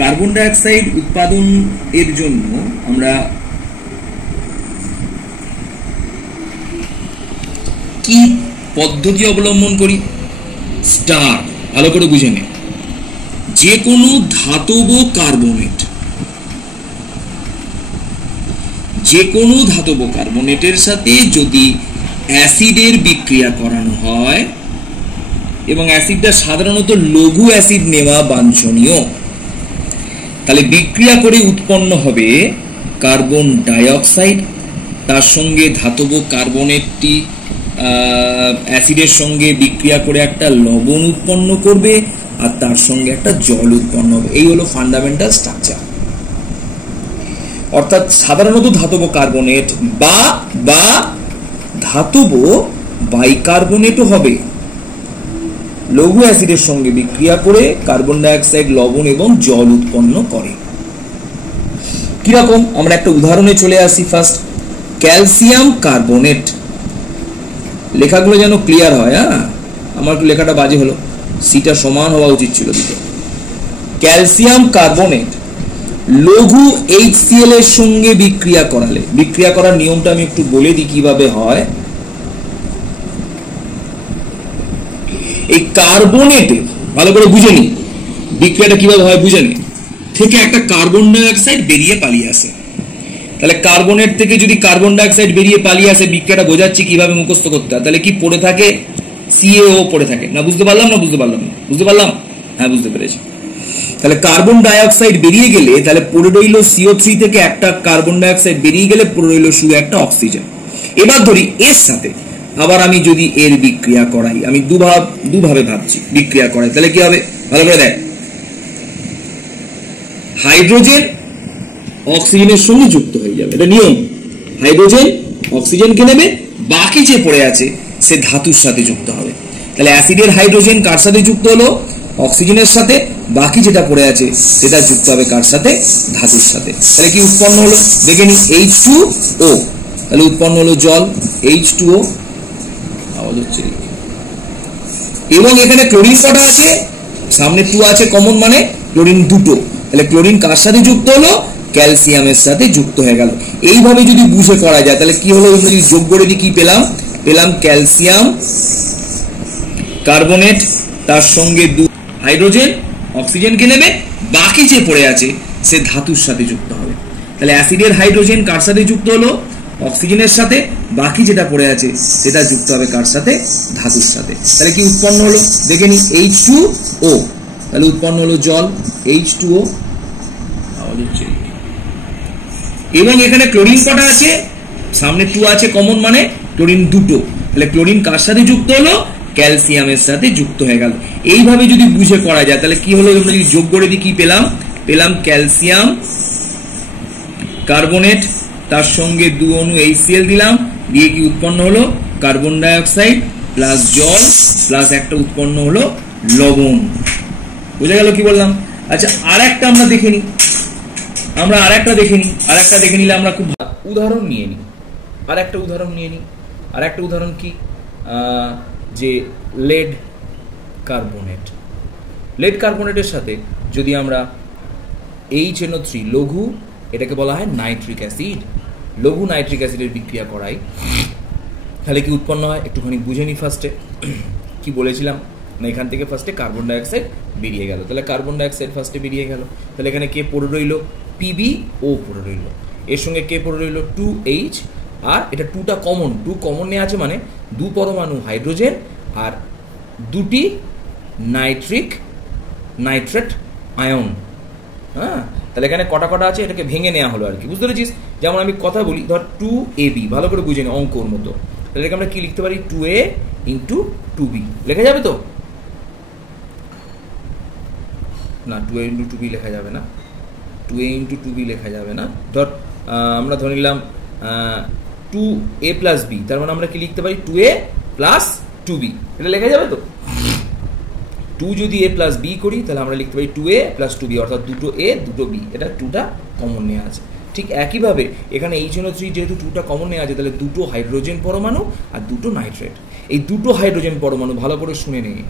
Carbon die oxide উৎপাদন এর জন্য আমরা কি পদ্ধতি অবলম্বন করি? স্টার, ভালো করে বুঝে নে। যে কোনো ধাতব কার্বনেটের সাথে যদি অ্যাসিডের বিক্রিয়া করানো হয়, এবং অ্যাসিডটা সাধারণত লঘু অ্যাসিড নেওয়া বাঞ্ছনীয়, তাহলে বিক্রিয়া করে উৎপন্ন হবে কার্বন ডাই অক্সাইড। তার সঙ্গে ধাতব কার্বনেটটি অ্যাসিডের সঙ্গে বিক্রিয়া করে একটা লবণ উৎপন্ন করবে, আর তার সঙ্গে একটা জল উৎপন্ন হবে। এই হলো ফান্ডামেন্টাল স্ট্রাকচার। অর্থাৎ সাধারণত ধাতব কার্বনেট বা ধাতব বাইকার্বনেটও হবে, লঘু অ্যাসিডের সঙ্গে বিক্রিয়া করে কার্বন ডাই অক্সাইড, লবণ এবং জল উৎপন্ন করে। কিরকম? আমরা একটা উদাহরণে চলে আসি। First, calcium carbonate. লেখাগুলো যেন ক্লিয়ার হয়। আমার একটু লেখাটা বাজে হলো, সিটা সমান হওয়া উচিত ছিল দুটো। ক্যালসিয়াম কার্বনেট লঘু HCl এর সঙ্গে বিক্রিয়া করালে, বিক্রিয়া করার নিয়মটা আমি একটু বলে দিই কিভাবে হয়। এই কার্বনেটে ভালো করে বুঝে নি বিক্রিয়াটা কিভাবে হয়, বুঝে নি। থেকে একটা কার্বন ডাই অক্সাইড বেরিয়ে পালিয়ে আসে। তাহলে কার্বনেট থেকে যদি কার্বন ডাই অক্সাইড বেরিয়ে পালিয়ে আসে, বিক্রিয়াটা বোঝাচ্ছি কিভাবে মুখস্থ করতে হয়। তাহলে কি পড়ে থাকে? CaO পড়ে থাকে। না বুঝতে পারলাম না? বুঝতে পারলাম না? বুঝতে পারলাম? হ্যাঁ, বুঝতে পেরেছি। তাহলে কার্বন ডাই অক্সাইড বেরিয়ে গেলে তাহলে পড়ে রইল CO3 থেকে একটা কার্বন ডাই অক্সাইড বেরিয়ে গেলে পড়ে রইল শুধু একটা অক্সিজেন। এবার ধরি এর সাথে আবার আমি যদি এর বিক্রিয়া করাই, আমি দুভাবে ভাবছি, বিক্রিয়া করাই, তাহলে কি হবে? ভালো করে দেখ। হাইড্রোজেন অক্সিজেনের সঙ্গে যুক্ত হয়ে যাবে, এটা নিয়ম। হাইড্রোজেন অক্সিজেনকে নেবে, বাকি যে পড়ে আছে সে ধাতুর সাথে যুক্ত হবে। তাহলে অ্যাসিডের হাইড্রোজেন কার সাথে যুক্ত হলো? অক্সিজেনের সাথে। বাকি যেটা পড়ে আছে সেটা যুক্ত হবে কার সাথে? ধাতুর সাথে। তাহলে কি উৎপন্ন হলো? দেখে নি, H2O। তাহলে উৎপন্ন হলো জল, H2O। আওয়াজ হচ্ছে। এবং এখানে ক্লোরিন কটা আছে? সামনে 2 আছে কমন, মানে ক্লোরিন দুটো। তাহলে ক্লোরিন কার সাথে যুক্ত হলো? ক্যালসিয়ামের সাথে যুক্ত হয়ে গেল। এইভাবে যদি বুঝে করা যায় তাহলে কি হলো? যদি যোগ করে দিই কি পেলাম? পেলাম ক্যালসিয়াম কার্বনেট, তার সঙ্গে হাইড্রোজেন অক্সিজেনকে নেবে, বাকি যে পড়ে আছে সে ধাতুর সাথে যুক্ত হবে। তাহলে অ্যাসিডের হাইড্রোজেন কার সাথে যুক্ত হলো? অক্সিজেনের সাথে। বাকি যেটা পড়ে আছে সেটা যুক্ত হবে কার সাথে? ধাতুর সাথে। তাহলে কি উৎপন্ন হলো? দেখে নি, H2O। তাহলে উৎপন্ন হলো জল, H2O। এবং এখানে ক্লোরিন কটা আছে? সামনে 2 আছে কমন, মানে ক্লোরিন দুটো। তাহলে ক্লোরিন কার সাথে যুক্ত হলো? ক্যালসিয়ামের সাথে যুক্ত হয়ে গেল। এইভাবে যদি বুঝে করা যায় তাহলে কি হলো? যদি যোগ করে দিই কি পেলাম? পেলাম ক্যালসিয়াম কার্বনেট, তার সঙ্গে 2 অণু HCl দিলাম, দিয়ে কি উৎপন্ন হলো? কার্বন ডাই অক্সাইড প্লাস জল প্লাস একটা উৎপন্ন হলো লবণ। বুঝা গেল কি বললাম? আচ্ছা, আর একটা আমরা দেখে নিই। আরেকটা দেখে নিলে আমরা খুব উদাহরণ নিয়ে নিই। আরেকটা উদাহরণ কি? যে লেড কার্বনেটের সাথে যদি আমরা HNO3 লঘু, এটাকে বলা হয় নাইট্রিক অ্যাসিড, লঘু নাইট্রিক অ্যাসিডের বিক্রিয়া করাই, তাহলে কি উৎপন্ন হয়? একটুখানি বুঝে নি। ফার্স্টে কি বলেছিলাম না, এখান থেকে ফার্স্টে কার্বন ডাই অক্সাইড বেরিয়ে গেল। তাহলে কার্বন ডাই অক্সাইড ফার্স্টে বেরিয়ে গেল, তাহলে এখানে কে পড়ে রইল? PbO পড়ে রইল। এর সঙ্গে কে পড়ে রইল? 2H। আর এটা 2টা কমন, 2 কমন নিয়ে আছে, মানে 2 পরমাণু হাইড্রোজেন আর 2টি নাইট্রেট আয়ন। হ্যাঁ, তাহলে এখানে কটা আছে এটাকে ভেঙে নেওয়া হলো আর কি, বুঝতে পেরেছিস? যেমন আমি কথা বলি, ধর 2AB, ভালো করে বুঝে নি অঙ্কর মতো। তাহলে আমরা কি লিখতে পারি? 2A ইন্টু 2B লেখা যাবে তো? না, 2A ইন্টু 2B লেখা যাবে না। 2A ইন্টু 2B লেখা যাবে না। ধর আমরা ধরে নিলাম 2A প্লাস B, তার মানে আমরা কি লিখতে পারি? 2A plus 2B। এটা লেখা যাবে তো? 2 যদি A প্লাস B করি তাহলে আমরা লিখতে পারি 2A প্লাস 2B, অর্থাৎ দুটো A দুটো B। এটা 2টা কমন নেওয়া আছে। ঠিক একইভাবে এখানে HNO3 যেহেতু 2টা কমন নেওয়া আছে, তাহলে 2টো হাইড্রোজেন পরমাণু আর 2টো নাইট্রেট। এই 2টো হাইড্রোজেন পরমাণু ভালো করে শুনে নিই।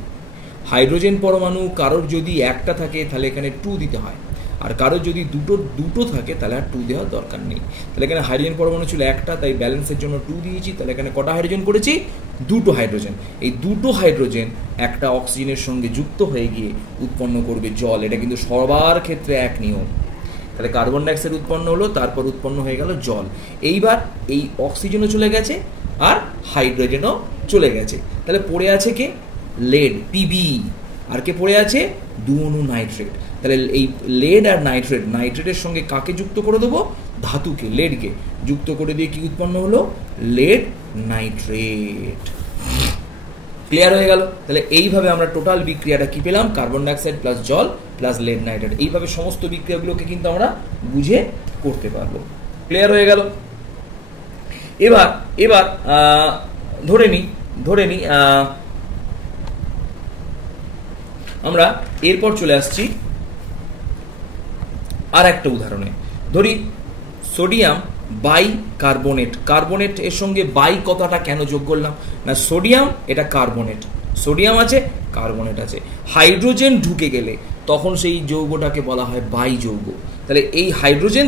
হাইড্রোজেন পরমাণু কারোর যদি একটা থাকে তাহলে এখানে 2 দিতে হয়, আর কারোর যদি দুটো থাকে তাহলে আর 2 দেওয়ার দরকার নেই। তাহলে এখানে হাইড্রোজেন পরমাণু ছিল একটা, তাই ব্যালেন্সের জন্য 2 দিয়েছি। তাহলে এখানে কটা হাইড্রোজেন করেছি? 2টো হাইড্রোজেন। এই 2টো হাইড্রোজেন একটা অক্সিজেনের সঙ্গে যুক্ত হয়ে গিয়ে উৎপন্ন করবে জল। এটা কিন্তু সবার ক্ষেত্রে এক নিয়ম। তাহলে কার্বন ডাইঅক্সাইড উৎপন্ন হলো, তারপর উৎপন্ন হয়ে গেল জল। এইবার এই অক্সিজেনও চলে গেছে আর হাইড্রোজেনও চলে গেছে। তাহলে পড়ে আছে কে? Lead, PB. আর কে পড়ে আছে? 2 অণু নাইট্রেট। তাহলে এই লেড আর নাইট্রেটের সঙ্গে কাকে যুক্ত করে দেবো? ধাতুকে, লেডকে যুক্ত করে দিয়ে কি উৎপন্ন হলো? Lead nitrate. ক্লিয়ার হয়ে গেল? তাহলে এইভাবে আমরা টোটাল বিক্রিয়াটা কি পেলাম? কার্বন ডাইঅক্সাইড প্লাস জল প্লাস লেড নাইট্রেট। এইভাবে সমস্ত বিক্রিয়াগুলোকে কিন্তু আমরা বুঝে করতে পারবো। ক্লিয়ার হয়ে গেল? এবার ধরে নি আমরা এরপর চলে আসছি আর একটা উদাহরণে। ধরি সোডিয়াম বাইকার্বনেট। কার্বনেট এর সঙ্গে বাই কথাটা কেন যোগ করলাম? না, সোডিয়াম এটা কার্বনেট, সোডিয়াম আছে, কার্বনেট আছে। হাইড্রোজেন ঢুকে গেলে তখন সেই যৌগটাকে বলা হয় বাই যৌগ। তাহলে এই হাইড্রোজেন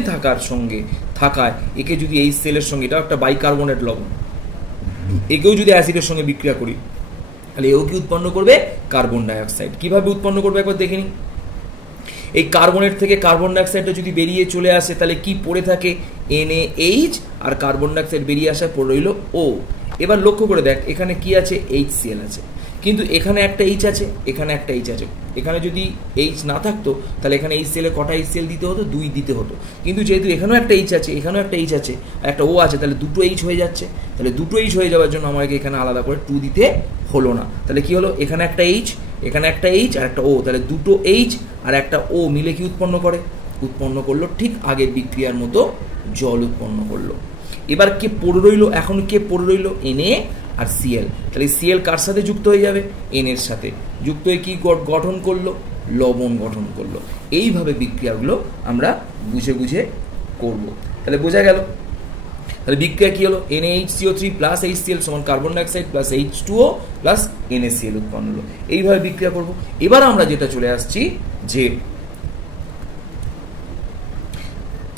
থাকায় একে যদি এই সেলের সঙ্গে, এটা একটা বাইকার্বনেট লবণ, একেও যদি অ্যাসিডের সঙ্গে বিক্রিয়া করি তাহলে এও কি উৎপন্ন করবে? Carbon dioxide. কিভাবে উৎপন্ন করবে একবার দেখে নিই। এই কার্বনেট থেকে কার্বন ডাইঅক্সাইডটা যদি বেরিয়ে চলে আসে তাহলে কি পড়ে থাকে? NaH, আর কার্বন ডাইঅক্সাইড বেরিয়ে আসায় পড়ে রইল O। এবার লক্ষ্য করে দেখ, এখানে কি আছে? HCl আছে, কিন্তু এখানে একটা H আছে, এখানে একটা H আছে। এখানে যদি H না থাকতো তাহলে এখানে HCl এ কটা HCl দিতে হতো? 2 দিতে হতো। কিন্তু যেহেতু এখানেও একটা H আছে, এখানেও একটা H আছে, একটা O আছে, তাহলে 2টো H হয়ে যাচ্ছে। তাহলে 2টো H হয়ে যাওয়ার জন্য আমাকে এখানে আলাদা করে 2 দিতে হলো না। তাহলে কি হলো? এখানে একটা H, এখানে একটা H আর একটা O। তাহলে 2টো H আর একটা O মিলে কি উৎপন্ন করে? উৎপন্ন করলো ঠিক আগের বিক্রিয়ার মতো জল উৎপন্ন করলো। এবার কে পড়ে রইল? এখন কে পড়ে রইল? Na আর Cl। তাহলে Cl কার সাথে যুক্ত হয়ে যাবে? N এর সাথে যুক্ত হয়ে কি গঠন করলো? লবণ গঠন করলো। এইভাবে বিক্রিয়াগুলো আমরা বুঝে করব। তাহলে বোঝা গেল? তাহলে বিক্রিয়া কি হলো? NaHCO3 প্লাস HCl সমান carbon dioxide plus H2O plus NaCl উৎপন্ন হলো। এইভাবে বিক্রিয়া করব। এবার আমরা যেটা চলে আসছি যে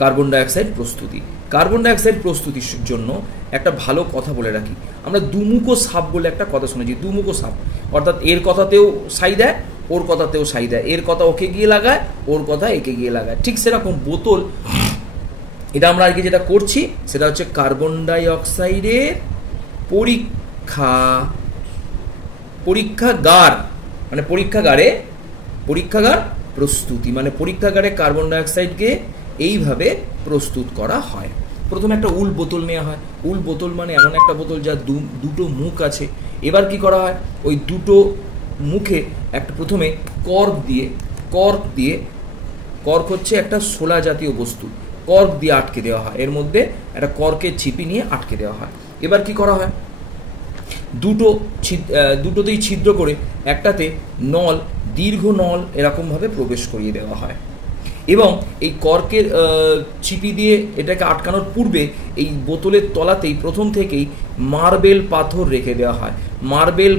কার্বন ডাইঅক্সাইড প্রস্তুতি। কার্বন ডাইঅক্সাইড প্রস্তুতির জন্য একটা ভালো কথা বলে রাখি। আমরা দুমুখো সাপ বলে একটা কথা শুনেছি। দুমুখো সাপ অর্থাৎ এর কথাতেও সাই দেয়, ওর কথাতেও সাই দেয়। এর কথা ওকে গিয়ে লাগায়, ওর কথা একে গিয়ে লাগায়। ঠিক সেরকম বোতল, এটা আমরা আজকে যেটা করছি সেটা হচ্ছে কার্বন ডাইঅক্সাইডের পরীক্ষাগার, মানে পরীক্ষাগার প্রস্তুতি, মানে পরীক্ষাগারে কার্বন ডাইঅক্সাইডকে এইভাবে প্রস্তুত করা হয়। প্রথমে একটা উল বোতল নেওয়া হয়। উল বোতল মানে এমন একটা বোতল যার দুটো মুখ আছে। এবার কি করা হয়? ওই দুটো মুখে একটা প্রথমে কর্ক দিয়ে কর্ক হচ্ছে একটা শোলা জাতীয় বস্তু, কর্ক দিয়ে আটকে দেওয়া হয়। এর মধ্যে একটা কর্কের ছিপি নিয়ে আটকে দেওয়া হয়। এবার কি করা হয়? দুটোতেই ছিদ্র করে একটাতে নল, দীর্ঘ নল এরকমভাবে প্রবেশ করিয়ে দেওয়া হয়। এবং এই কর্কের ছিপি দিয়ে এটাকে আটকানোর পূর্বে এই বোতলের তলাতেই প্রথম থেকেই মার্বেল পাথর রেখে দেওয়া হয়। মার্বেল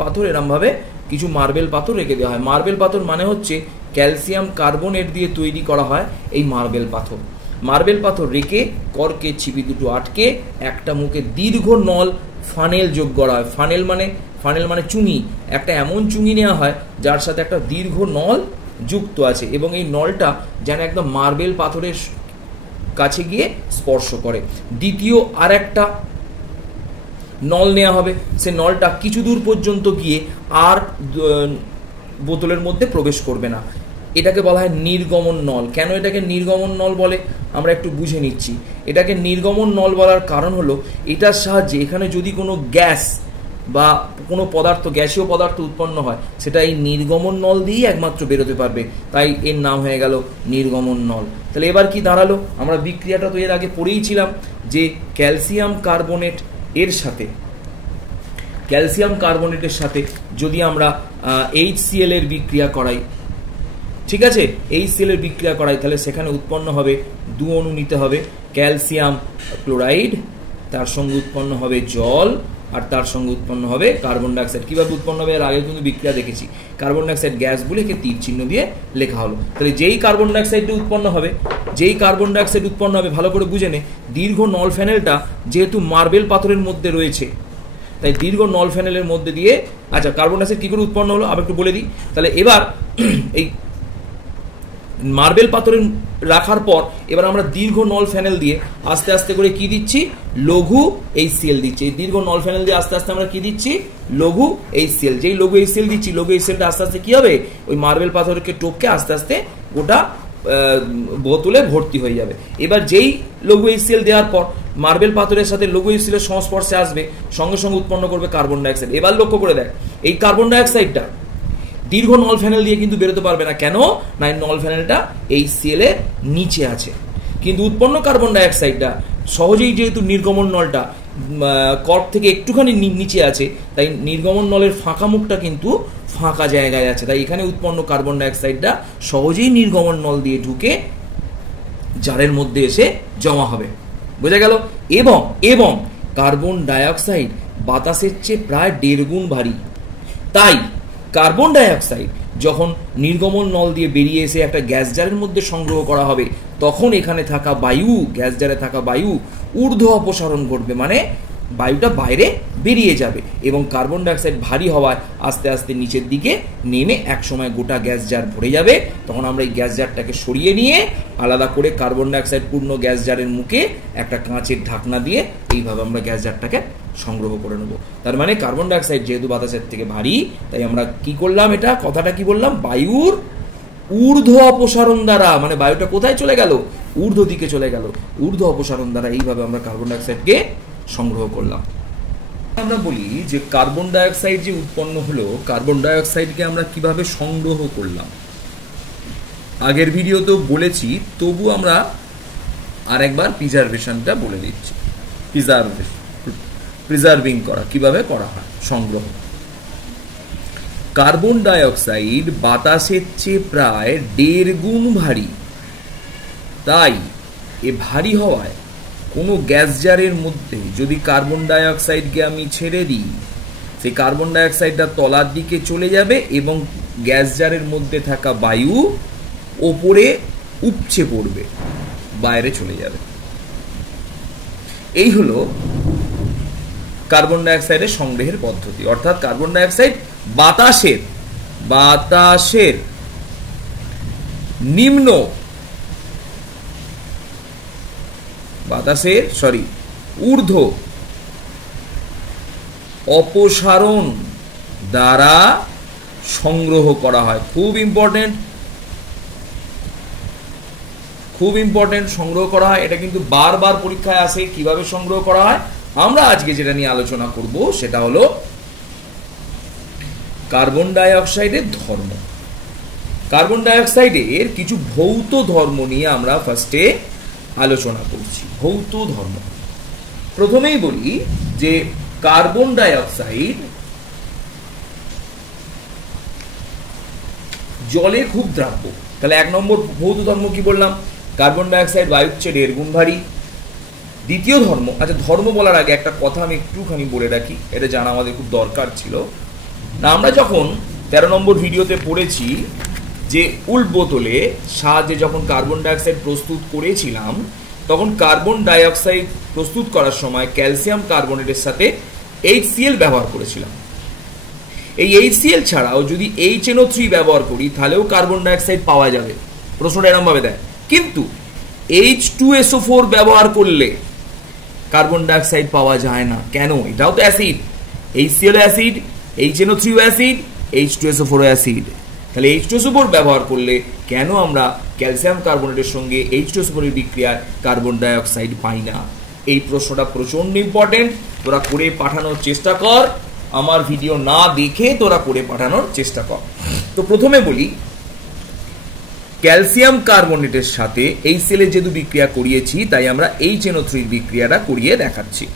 পাথর এরমভাবে কিছু মার্বেল পাথর রেখে দেওয়া হয়। মার্বেল পাথর মানে হচ্ছে ক্যালসিয়াম কার্বনেট দিয়ে তৈরি করা হয় এই মার্বেল পাথর রেখে কর্কের ছিপি দুটো আটকে একটা মুখে দীর্ঘ নল ফানেল যোগ করা হয়। ফানেল মানে চুঙি, একটা এমন চুঙি নেওয়া হয় যার সাথে একটা দীর্ঘ নল যুক্ত আছে এবং এই নলটা যেন একদম মার্বেল পাথরের কাছে গিয়ে স্পর্শ করে। দ্বিতীয় আর একটা নল নেওয়া হবে, সে নলটা কিছু দূর পর্যন্ত গিয়ে আর বোতলের মধ্যে প্রবেশ করবে না। এটাকে বলা হয় নির্গমন নল। কেন এটাকে নির্গমন নল বলে আমরা একটু বুঝে নিচ্ছি। এটাকে নির্গমন নল বলার কারণ হলো এটার সাহায্যে এখানে যদি কোনো গ্যাস বা কোনো পদার্থ, গ্যাসীয় পদার্থ উৎপন্ন হয় সেটা এই নির্গমন নল দিয়েই একমাত্র বেরোতে পারবে, তাই এর নাম হয়ে গেল নির্গমন নল। তাহলে এবার কি দাঁড়ালো? আমরা বিক্রিয়াটা তো এর আগে পড়েইছিলাম যে ক্যালসিয়াম কার্বনেটের সাথে যদি আমরা HCl এর বিক্রিয়া করাই, ঠিক আছে, HCl এর বিক্রিয়া করাই তাহলে সেখানে উৎপন্ন হবে 2 অণু নিতে হবে ক্যালসিয়াম ক্লোরাইড, তার সঙ্গে উৎপন্ন হবে জল আর তার সঙ্গে উৎপন্ন হবে কার্বন ডাইঅক্সাইড। কিভাবে উৎপন্ন হবে এর আগে কিন্তু বিক্রিয়া দেখেছি, কার্বন ডাইঅক্সাইড গ্যাস বলে একে তীর চিহ্ন দিয়ে লেখা হলো। তাহলে যেই কার্বন ডাইঅক্সাইডটা উৎপন্ন হবে ভালো করে বুঝে নে, দীর্ঘ নল ফ্যানেলটা যেহেতু মার্বেল পাথরের মধ্যে রয়েছে, তাই দীর্ঘ নল ফ্যানেলের মধ্যে দিয়ে, আচ্ছা কার্বন ডাইঅক্সাইড কি করে উৎপন্ন হলো আবার একটু বলে দিই। তাহলে এবার এই মার্বেল পাথরে রাখার পর এবার আমরা দীর্ঘ নল ফ্যানেল দিয়ে আস্তে আস্তে করে কি দিচ্ছি, লঘু HCl দিচ্ছি। এই দীর্ঘ নল ফ্যানেল দিয়ে আস্তে আস্তে আমরা কি দিচ্ছি, লঘু HCl। যেই লঘু HCl দিচ্ছি, লঘু HClটা আস্তে আস্তে কি হবে, ওই মার্বেল পাথরকে টপকে আস্তে আস্তে গোটা বোতলে ভর্তি হয়ে যাবে। এবার যেই লঘু HCl দেওয়ার পর মার্বেল পাথরের সাথে লঘু HCl এর সংস্পর্শে আসবে, সঙ্গে সঙ্গে উৎপন্ন করবে কার্বন ডাইঅক্সাইড। এবার লক্ষ্য করে দেখ, এই কার্বন ডাইঅক্সাইডটা দীর্ঘ নল ফ্যানেল দিয়ে কিন্তু বেরোতে পারবে না। কেন না, নল ফ্যানেলটা HCl এর নিচে আছে। কিন্তু উৎপন্ন কার্বন ডাইঅক্সাইডটা সহজেই যেহেতু নির্গমন নলটা কর্ক থেকে একটুখানি নিচে আছে, তাই নির্গমন নলের ফাঁকা মুখটা কিন্তু ফাঁকা জায়গায় আছে, তাই এখানে উৎপন্ন কার্বন ডাইঅক্সাইডটা সহজেই নির্গমন নল দিয়ে ঢুকে জারের মধ্যে এসে জমা হবে। বোঝা গেল? এবং কার্বন ডাইঅক্সাইড বাতাসের চেয়ে প্রায় 1.5 গুণ ভারী। তাই কার্বন ডাইঅক্সাইড যখন নির্গমন নল দিয়ে বেরিয়ে এসে একটা গ্যাস জারের মধ্যে সংগ্রহ করা হবে, তখন এখানে থাকা বায়ু, গ্যাস জারে থাকা বায়ু ঊর্ধ্ব অপসারণ ঘটবে, মানে বায়ুটা বাইরে বেরিয়ে যাবে এবং কার্বন ডাইঅক্সাইড ভারী হওয়ায় আস্তে আস্তে নিচের দিকে নেমে একসময় গোটা গ্যাস জার ভরে যাবে। তখন আমরা এই গ্যাস জারটাকে সরিয়ে নিয়ে আলাদা করে কার্বন ডাইঅক্সাইড পূর্ণ গ্যাস জারের মুখে একটা কাঁচের ঢাকনা দিয়ে এইভাবে আমরা গ্যাস জারটাকে সংগ্রহ করে নেব। তার মানে কার্বন ডাইঅক্সাইড যেহেতু বাতাসের থেকে ভারী, তাই আমরা কি করলাম, এটা কথাটা কি বললাম, বায়ুর ঊর্ধ্ব অপসারণ দ্বারা, মানে বায়ুটা কোথায় চলে গেল, ঊর্ধ্ব দিকে চলে গেল, ঊর্ধ্ব অপসারণ দ্বারা এইভাবে আমরা কার্বন ডাইঅক্সাইডকে সংগ্রহ করলাম। আমরা বলি যে কার্বন ডাইঅক্সাইড যে উৎপন্ন হলো, কার্বন ডাইঅক্সাইডকে আমরা কিভাবে সংগ্রহ করলাম। আগের ভিডিওতেও বলেছি, তবু আমরা আরেকবার প্রিজার্ভেশনটা বলে দিচ্ছি। প্রিজার্ভিং করা কিভাবে করা হয়, সংগ্রহ। কার্বন ডাইঅক্সাইড বাতাসের চেয়ে প্রায় 1.5 গুণ ভারী। তাই এ ভারী হওয়ায় কোনো গ্যাস জারের মধ্যে যদি কার্বন ডাইঅক্সাইডকে আমি ছেড়ে দিই, সেই কার্বন ডাইঅক্সাইডটা তলার দিকে চলে যাবে এবং গ্যাস জারের মধ্যে থাকা বায়ু ওপরে উপচে পড়বে, বাইরে চলে যাবে। এই হলো কার্বন ডাইঅক্সাইডের সংগ্রহের পদ্ধতি। অর্থাৎ কার্বন ডাইঅক্সাইড বাতাসের নিম্ন ঊর্ধ্ব অপসারণ দ্বারা সংগ্রহ করা হয়। খুব ইম্পর্টেন্ট সংগ্রহ করা হয়। এটা কিন্তু বারবার পরীক্ষায় আসে, কিভাবে সংগ্রহ করা হয়। আমরা আজকে যেটা নিয়ে আলোচনা করব সেটা হলো কার্বন ডাইঅক্সাইডের ধর্ম। কার্বন ডাইঅক্সাইডের কিছু ভৌত ধর্ম নিয়ে আমরা ফার্স্টে আলোচনা করছি। ভৌত ধর্ম, প্রথমেই বলি যে কার্বন ডাইঅক্সাইড জলে খুব দ্রাব্য। তাহলে 1 নম্বর ভৌত ধর্ম কি বললাম, কার্বন ডাইঅক্সাইড বায়ুর চেয়ে 1.5 গুণ ভারী। দ্বিতীয় ধর্ম, আচ্ছা ধর্ম বলার আগে একটা কথা আমি একটুখানি বলে রাখি, এটা জানা আমাদের খুব দরকার ছিল না। আমরা যখন 13 নম্বর ভিডিওতে পড়েছি যে উল্ট বোতলে সাহায্যে যখন কার্বন ডাইঅক্সাইড প্রস্তুত করেছিলাম, তখন কার্বন ডাইঅক্সাইড প্রস্তুত করার সময় ক্যালসিয়াম কার্বনেটের সাথে HCl ব্যবহার করেছিলাম। এই HCl ছাড়াও যদি HNO3 ব্যবহার করি তাহলেও কার্বন ডাইঅক্সাইড পাওয়া যাবে, প্রশ্নটা এরকম ভাবে দেয়। কিন্তু H2SO4 ব্যবহার করলে কার্বন ডাইঅক্সাইড পাওয়া যায় না। কেন? এটাও তো acid, HCl acid, HNO3 acid, H2SO4 acid. তাহলে H2SO4 ব্যবহার করলে কেন আমরা ক্যালসিয়াম কার্বনেটের সঙ্গে H2SO4 এর বিক্রিয়ায় কার্বন ডাইঅক্সাইড পাই না? এই প্রশ্নটা প্রচন্ড ইম্পর্টেন্ট। তোরা করে পাঠানোর চেষ্টা কর, আমার ভিডিও না দেখে তোরা করে পাঠানোর চেষ্টা কর। তো প্রথমে বলি, ক্যালসিয়াম কার্বনেটের সাথে HCl এর যেহেতু বিক্রিয়া করিয়েছি, তাই আমরা HNO3 বিক্রিয়াটা করিয়ে দেখাচ্ছি।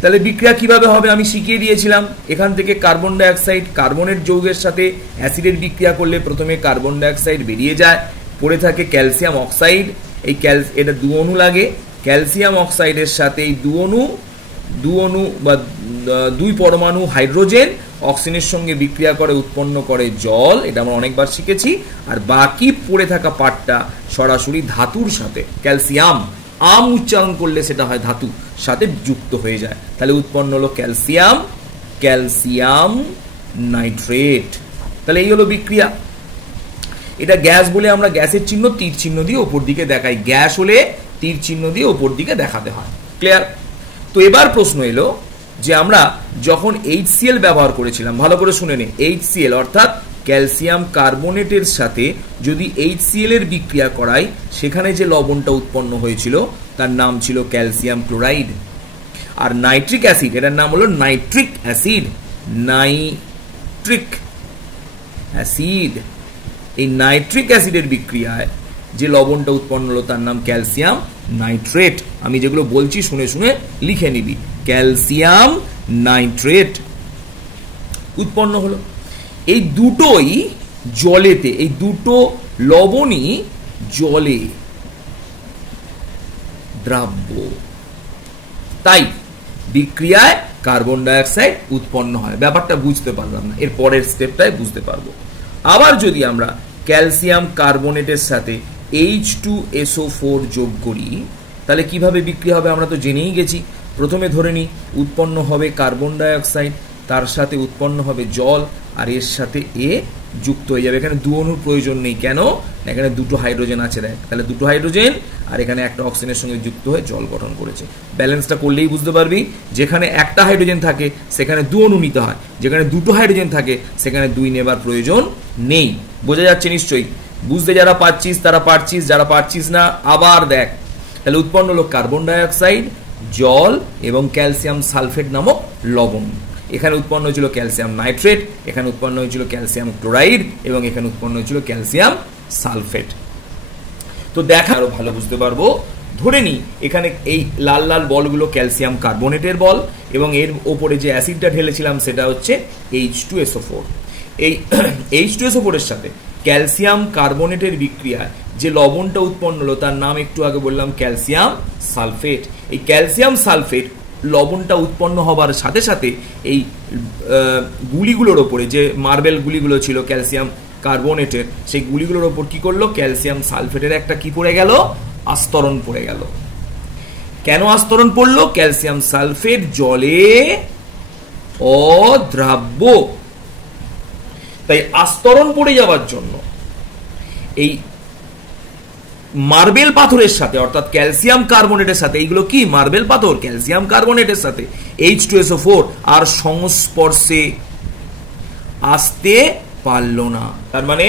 তাহলে বিক্রিয়া কিভাবে হবে আমি শিখিয়ে দিয়েছিলাম। এখান থেকে কার্বন ডাইঅক্সাইড কার্বনেট যৌগের সাথে অ্যাসিডের বিক্রিয়া করলে প্রথমে কার্বন ডাইঅক্সাইড বেরিয়ে যায়, পড়ে থাকে ক্যালসিয়াম অক্সাইড। এটা 2 অণু লাগে, ক্যালসিয়াম অক্সাইডের সাথে এই 2 অণু দুই অণু বা দুই পরমাণু হাইড্রোজেন অক্সিজেনের সঙ্গে বিক্রিয়া করে উৎপন্ন করে জল, এটা আমরা অনেকবার শিখেছি। আর বাকি পড়ে থাকা পার্টটা সরাসরি ধাতুর সাথে, ক্যালসিয়াম আম উচ্চারণ করলে সেটা হয় ধাতু সাথে যুক্ত হয়ে যায়, তাহলে উৎপন্ন হলো ক্যালসিয়াম, ক্যালসিয়াম নাইট্রেট। তাহলে এই হলো বিক্রিয়া। এটা গ্যাস বলে আমরা গ্যাসের চিহ্ন তীর চিহ্ন দিয়ে ওপর দিকে দেখাই, গ্যাস হলে তীর চিহ্ন দিয়ে ওপর দিকে দেখাতে হয়। ক্লিয়ার? তো এবার প্রশ্ন এলো যে আমরা যখন HCl ব্যবহার করেছিলাম, ভালো করে শুনে নে, HCl অর্থাৎ ক্যালসিয়াম কার্বনেটের সাথে যদি HCl এর বিক্রিয়া করাই, সেখানে যে লবণটা উৎপন্ন হয়েছিল তার নাম ছিল ক্যালসিয়াম ক্লোরাইড। আর নাইট্রিক অ্যাসিড, এটার নাম হলো নাইট্রিক অ্যাসিড, নাইট্রিক অ্যাসিড। এই নাইট্রিক অ্যাসিডের বিক্রিয়ায় যে লবণটা উৎপন্ন হলো তার নাম ক্যালসিয়াম নাইট্রেট। আমি যেগুলো বলছি শুনে শুনে লিখে নিবি, ক্যালসিয়াম নাইট্রেট উৎপন্ন হলো। এই দুটোই জলেতে, এই দুটো লবণই জলে দ্রাব্য, তাই বিক্রিয়ায় কার্বন ডাইঅক্সাইড উৎপন্ন হয়। ব্যাপারটা বুঝতে পারলাম না, এর পরের স্টেপটাই বুঝতে পারবো। আবার যদি আমরা ক্যালসিয়াম কার্বনেটের সাথে H2SO4 যোগ করি, তাহলে কিভাবে বিক্রিয়া হবে আমরা তো জেনেই গেছি। প্রথমে ধরে নিই উৎপন্ন হবে কার্বন ডাইঅক্সাইড, তার সাথে উৎপন্ন হবে জল, আর এর সাথে এ যুক্ত হয়ে যাবে। এখানে দু অণুর প্রয়োজন নেই, কেন? এখানে দুটো হাইড্রোজেন আছে, দেখ, তাহলে দুটো হাইড্রোজেন আর এখানে একটা অক্সিজেনের সঙ্গে যুক্ত হয়ে জল গঠন করেছে। ব্যালেন্সটা করলেই বুঝতে পারবি, যেখানে একটা হাইড্রোজেন থাকে সেখানে দু অণু নিতে হয়, যেখানে দুটো হাইড্রোজেন থাকে সেখানে দুই নেবার প্রয়োজন নেই। বোঝা যাচ্ছে নিশ্চয়ই? বুঝতে যারা পারছিস তারা পারছিস, যারা পারছিস না আবার দেখ। তাহলে উৎপন্ন হলো কার্বন ডাইঅক্সাইড, জল এবং ক্যালসিয়াম সালফেট নামক লবণ। এখানে উৎপন্ন হয়েছিল ক্যালসিয়াম নাইট্রেট, এখানে উৎপন্ন হয়েছিল ক্যালসিয়াম ক্লোরাইড এবং এখানে উৎপন্ন হয়েছিল ক্যালসিয়াম সালফেট। তো দেখা আরো ভালো বুঝতে পারবো, ধরে নি এখানে এই লাল লাল বলগুলো ক্যালসিয়াম কার্বনেটের বল এবং এর ওপরে যে অ্যাসিডটা ঢেলেছিলাম সেটা হচ্ছে H2SO4। এই H2SO4 এর সাথে ক্যালসিয়াম কার্বনেটের বিক্রিয়ায় যে লবণটা উৎপন্ন হলো তার নাম একটু আগে বললাম ক্যালসিয়াম সালফেট। এই ক্যালসিয়াম সালফেট লবণটা উৎপন্ন হবার সাথে সাথে এই গুলিগুলোর ওপরে, যে মার্বেল গুলিগুলো ছিল ক্যালসিয়াম কার্বনেটের, সেই গুলিগুলোর ওপর কি করলো? ক্যালসিয়াম সালফেটের একটা কি পড়ে গেল? আস্তরণ পড়ে গেল। কেন আস্তরণ পড়লো? ক্যালসিয়াম সালফেট জলে অদ্রাব্য, তাই আস্তরণ পড়ে যাওয়ার জন্য এই মার্বেল পাথরের সাথে, অর্থাৎ ক্যালসিয়াম কার্বনেটের সাথে, এইগুলো কি মার্বেল পাথর, ক্যালসিয়াম কার্বনেটের সাথে H2SO4 আর সংস্পর্শে আসতে পারল না। তার মানে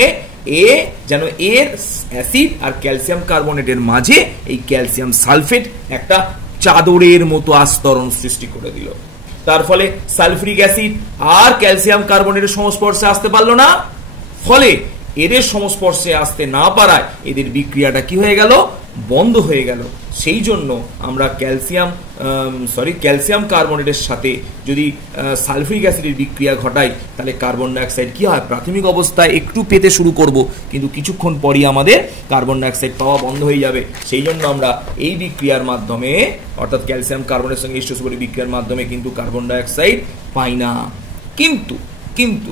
এ যেন এর অ্যাসিড আর ক্যালসিয়াম কার্বনেটের মাঝে এই ক্যালসিয়াম সালফেট একটা চাদরের মতো আস্তরণ সৃষ্টি করে দিল। তার ফলে সালফিউরিক অ্যাসিড আর ক্যালসিয়াম কার্বনেটের সংস্পর্শে আসতে পারল না, ফলে এদের সংস্পর্শে আসতে না পারায় এদের বিক্রিয়াটা কি হয়ে গেল? বন্ধ হয়ে গেল। সেই জন্য আমরা ক্যালসিয়াম কার্বনেটের সাথে যদি সালফিউরিক অ্যাসিডের বিক্রিয়া ঘটাই, তাহলে কার্বন ডাইঅক্সাইড কি হয়? প্রাথমিক অবস্থায় একটু পেতে শুরু করব, কিন্তু কিছুক্ষণ পরই আমাদের কার্বন ডাইঅক্সাইড পাওয়া বন্ধ হয়ে যাবে। সেই জন্য আমরা এই বিক্রিয়ার মাধ্যমে, অর্থাৎ ক্যালসিয়াম কার্বনের সঙ্গে H2SO4 বিক্রিয়ার মাধ্যমে কিন্তু কার্বন ডাইঅক্সাইড পাই না। কিন্তু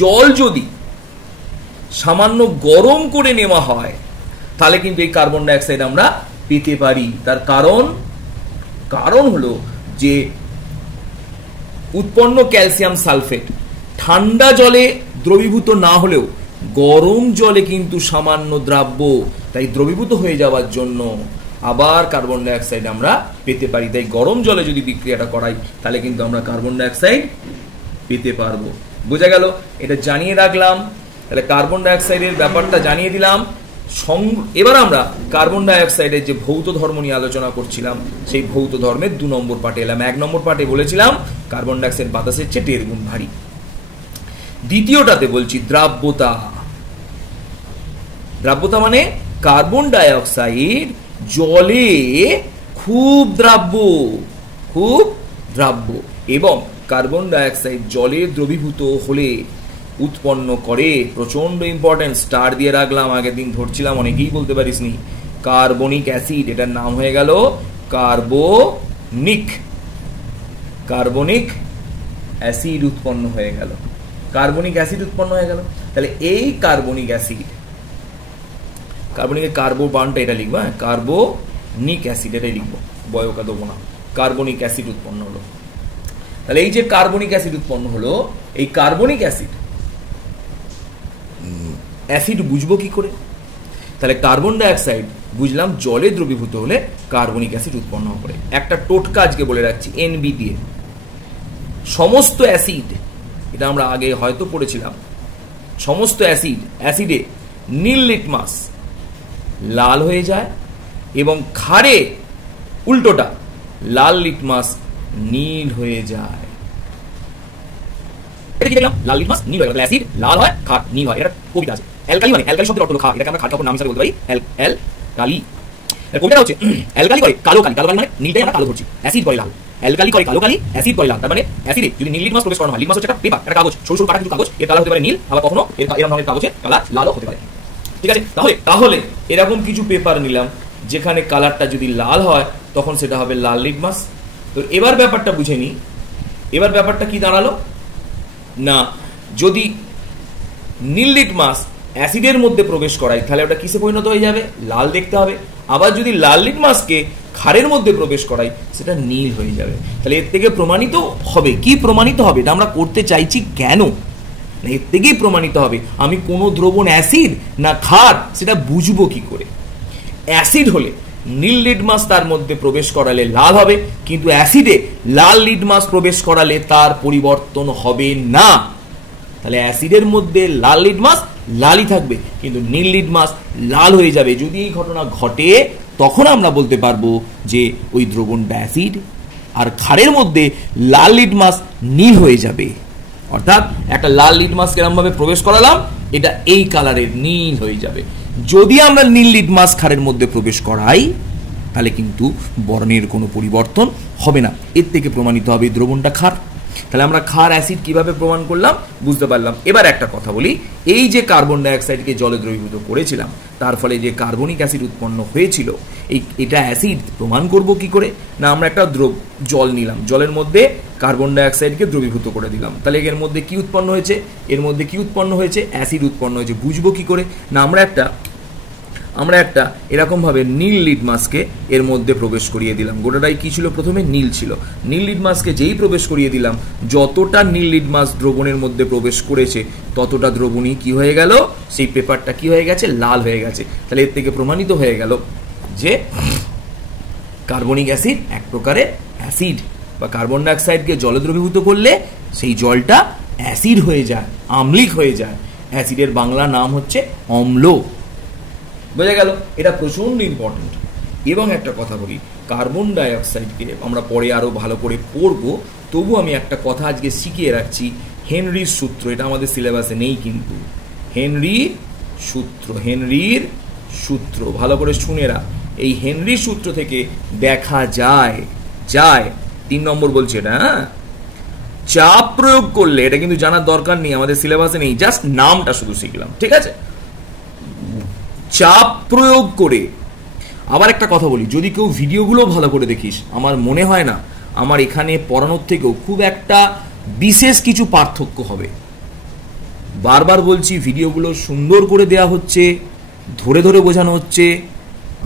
জল যদি সামান্য গরম করে নেওয়া হয় তাহলে কিন্তু এই কার্বন ডাইঅক্সাইড আমরা পেতে পারি। তার কারণ হলো যে উৎপন্ন ক্যালসিয়াম সালফেট ঠান্ডা জলে দ্রবীভূত না হলেও গরম জলে কিন্তু সামান্য দ্রাব্য, তাই দ্রবীভূত হয়ে যাওয়ার জন্য আবার কার্বন ডাইঅক্সাইড আমরা পেতে পারি। তাই গরম জলে যদি বিক্রিয়াটা করাই তাহলে কিন্তু আমরা কার্বন ডাইঅক্সাইড পেতে পারবো। বোঝা গেল? এটা জানিয়ে রাখলাম। তাহলে কার্বন ডাইঅক্সাইডের ব্যাপারটা জানিয়ে দিলাম। এবার আমরা কার্বন ডাইঅক্সাইডের যে ভৌত ধর্ম নিয়ে আলোচনা করছিলাম সেই ভৌত ধর্মের 2 নম্বর পার্টে এলাম। 1 নম্বর পার্টে বলেছিলাম কার্বন ডাইঅক্সাইড বাতাসের চেয়ে 1.5 গুণ ভারী। দ্বিতীয়টাতে বলছি দ্রাব্যতা। দ্রাব্যতা মানে কার্বন ডাইঅক্সাইড জলে খুব দ্রাব্য এবং কার্বন ডাইঅক্সাইড জলে দ্রবীভূত হলে উৎপন্ন করে, প্রচন্ড ইম্পর্টেন্ট, স্টার দিয়ে রাখলাম, আগের দিন ধরছিলাম অনেকেই বলতে পারিসনি, কার্বনিক অ্যাসিড। এটার নাম হয়ে গেল নিক কার্বনিক অ্যাসিড উৎপন্ন হয়ে গেল। কার্বনিক অ্যাসিড উৎপন্ন হয়ে গেল। তাহলে এই কার্বনিক অ্যাসিড, কার্বনিকের কার্বো বানটা এটা লিখবো, হ্যাঁ, কার্বনিক অ্যাসিড এটাই লিখবো, বয়কা দেবো না। কার্বনিক অ্যাসিড উৎপন্ন হলো। তাহলে এই যে কার্বনিক অ্যাসিড উৎপন্ন হলো, এই কার্বনিক অ্যাসিড অ্যাসিড বুঝবো কি করে? তাহলে কার্বন ডাইঅক্সাইড বুঝলাম জলে দ্রবীভূত হলে কার্বনিক অ্যাসিড উৎপন্ন করে। একটা টোটকা আজকে বলে রাখছি, এনবি দিয়ে সমস্ত অ্যাসিড, এটা আমরা আগে হয়তো পড়েছিলাম, সমস্ত অ্যাসিডে নীল লিটমাস লাল হয়ে যায় এবং ক্ষারে উল্টোটা লাল লিটমাস নীল হয়ে যায়। এটা কি দেখলাম? লাল লিটমাস নীল হয়ে গেল। অ্যাসিড লাল হয়, ক্ষার নীল হয়। এটা কবিতা আছে। অ্যালকালি মানে অ্যালকালি শব্দের অর্থ হলো ক্ষার, এটাকে আমরা ক্ষার কাপড় নাম হিসেবে বলতে পারি অ্যালকালি। কবিতা হচ্ছে অ্যালকালি করে কালো কালি, কালো কালি মানে নীলটাই আমরা কালো ধরছি। অ্যাসিড করে লাল, অ্যালকালি করে কালো কালি, অ্যাসিড করে লাল। তার মানে অ্যাসিডে যদি নীল লিটমাস প্রবেশ করানো হয়, লিটমাস হচ্ছে একটা পেপার, একটা কাগজ, সরু সরু কাটা কিছু কাগজ, এর কালার হতে পারে নীল, আবার কখনো এরকম ধরনের কাগজের কালার লালও হতে পারে। ঠিক আছে, তাহলে এরকম কিছু পেপার নিলাম যেখানে কালারটা যদি লাল হয় তখন সেটা হবে লাল লিটমাস। তো এবার ব্যাপারটা বুঝে নি। এবার ব্যাপারটা কি দাঁড়ালো না, যদি নীল লিটমাস অ্যাসিডের মধ্যে প্রবেশ করাই তাহলে ওটা কিসে পরিণত হয়ে যাবে? লাল দেখতে হবে। আবার যদি লাল লিটমাসকে ক্ষারের মধ্যে প্রবেশ করাই সেটা নীল হয়ে যাবে। তাহলে এর থেকে প্রমাণিত হবে কি? প্রমাণিত হবে এটা আমরা করতে চাইছি কেন? এর থেকেই প্রমাণিত হবে আমি কোনো দ্রবণ অ্যাসিড না ক্ষার সেটা বুঝবো কি করে। অ্যাসিড হলে নীল লিটমাস তার মধ্যে প্রবেশ করালে লাল হবে, কিন্তু অ্যাসিডে লাল লিটমাস প্রবেশ করালে তার পরিবর্তন হবে না। তাহলে অ্যাসিডের মধ্যে লাল লিটমাস লালই থাকবে, কিন্তু নীল লিটমাস লাল হয়ে যাবে। যদি এই ঘটনা ঘটে তখন আমরা বলতে পারবো যে ওই দ্রবণটা অ্যাসিড, আর ক্ষারের মধ্যে লাল লিটমাস নীল হয়ে যাবে। অর্থাৎ একটা লাল লিটমাস কিরকম ভাবে প্রবেশ করালাম, এটা এই কালারের নীল হয়ে যাবে। যদি আমরা নীল লিটমাস ক্ষারের মধ্যে প্রবেশ করাই তাহলে কিন্তু বর্ণের কোনো পরিবর্তন হবে না। এর থেকে প্রমাণিত হবে দ্রবণটা ক্ষার। তাহলে আমরা ক্ষার অ্যাসিড কিভাবে প্রমাণ করলাম বুঝতে পারলাম। এবার একটা কথা বলি, এই যে কার্বন ডাইঅক্সাইডকে জলে দ্রবীভূত করেছিলাম তার ফলে যে কার্বনিক অ্যাসিড উৎপন্ন হয়েছিল, এটা অ্যাসিড প্রমাণ করব কি করে? না, আমরা একটা জল নিলাম, জলের মধ্যে কার্বন ডাইঅক্সাইডকে দ্রবীভূত করে দিলাম। তাহলে এর মধ্যে কি উৎপন্ন হয়েছে? এর মধ্যে কি উৎপন্ন হয়েছে? অ্যাসিড উৎপন্ন হয়েছে। বুঝবো কি করে? না, আমরা একটা এরকম ভাবে নীল লিটমাসকে এর মধ্যে প্রবেশ করিয়ে দিলাম। গোটাটাই কি ছিল? প্রথমে নীল ছিল। নীল লিটমাসকে যেই প্রবেশ করিয়ে দিলাম, যতটা নীল লিটমাস দ্রবণের মধ্যে প্রবেশ করেছে ততটা দ্রবণই কি হয়ে গেল? সেই পেপারটা কি হয়ে গেছে? লাল হয়ে গেছে। তাহলে এর থেকে প্রমাণিত হয়ে গেল যে কার্বনিক অ্যাসিড এক প্রকারের অ্যাসিড, বা কার্বন ডাইঅক্সাইডকে জলে দ্রবীভূত করলে সেই জলটা অ্যাসিড হয়ে যায়, আম্লিক হয়ে যায়। অ্যাসিডের বাংলা নাম হচ্ছে অম্ল। বোঝা গেল? এটা প্রচন্ড ইম্পর্টেন্ট। এবং একটা কথা বলি, কার্বন ডাইঅক্সাইডকে আমরা পরে আরো ভালো করে পড়বো, তবু আমি একটা কথা আজকে শিখিয়ে রাখছি। হেনরির সূত্র, এটা আমাদের সিলেবাসে নেই, কিন্তু হেনরির সূত্র ভালো করে শুনে রাখ। এই হেনরির সূত্র থেকে দেখা যায় 3 নম্বর বলছে এটা, হ্যাঁ, চাপ প্রয়োগ করলে, এটা কিন্তু জানার দরকার নেই, আমাদের সিলেবাসে নেই, জাস্ট নামটা শুধু শিখলাম, ঠিক আছে? চাপ প্রয়োগ করে, আবার একটা কথা বলি, যদি কেউ ভিডিওগুলো ভালো করে দেখিস, আমার মনে হয় না আমার এখানে পড়ানোর থেকেও খুব একটা বিশেষ কিছু পার্থক্য হবে। বারবার বলছি, ভিডিওগুলো সুন্দর করে দেয়া হচ্ছে, ধরে ধরে বোঝানো হচ্ছে।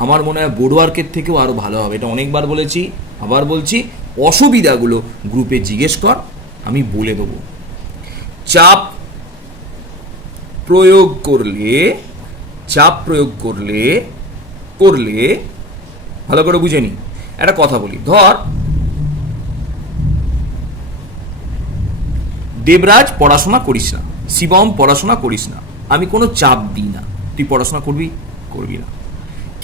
আমার মনে হয় বোর্ড ওয়ার্কের থেকেও আরো ভালো হবে। এটা অনেকবার বলেছি, আবার বলছি, অসুবিধাগুলো গ্রুপে জিজ্ঞেস কর, আমি বলে দেবো। চাপ প্রয়োগ করলে ভালো করে বুঝে নি। একটা কথা বলি, ধর দেবরাজ পড়াশোনা করিস না, শিবম পড়াশোনা করিস না, আমি কোনো চাপ দিই না, তুই পড়াশোনা করবি না,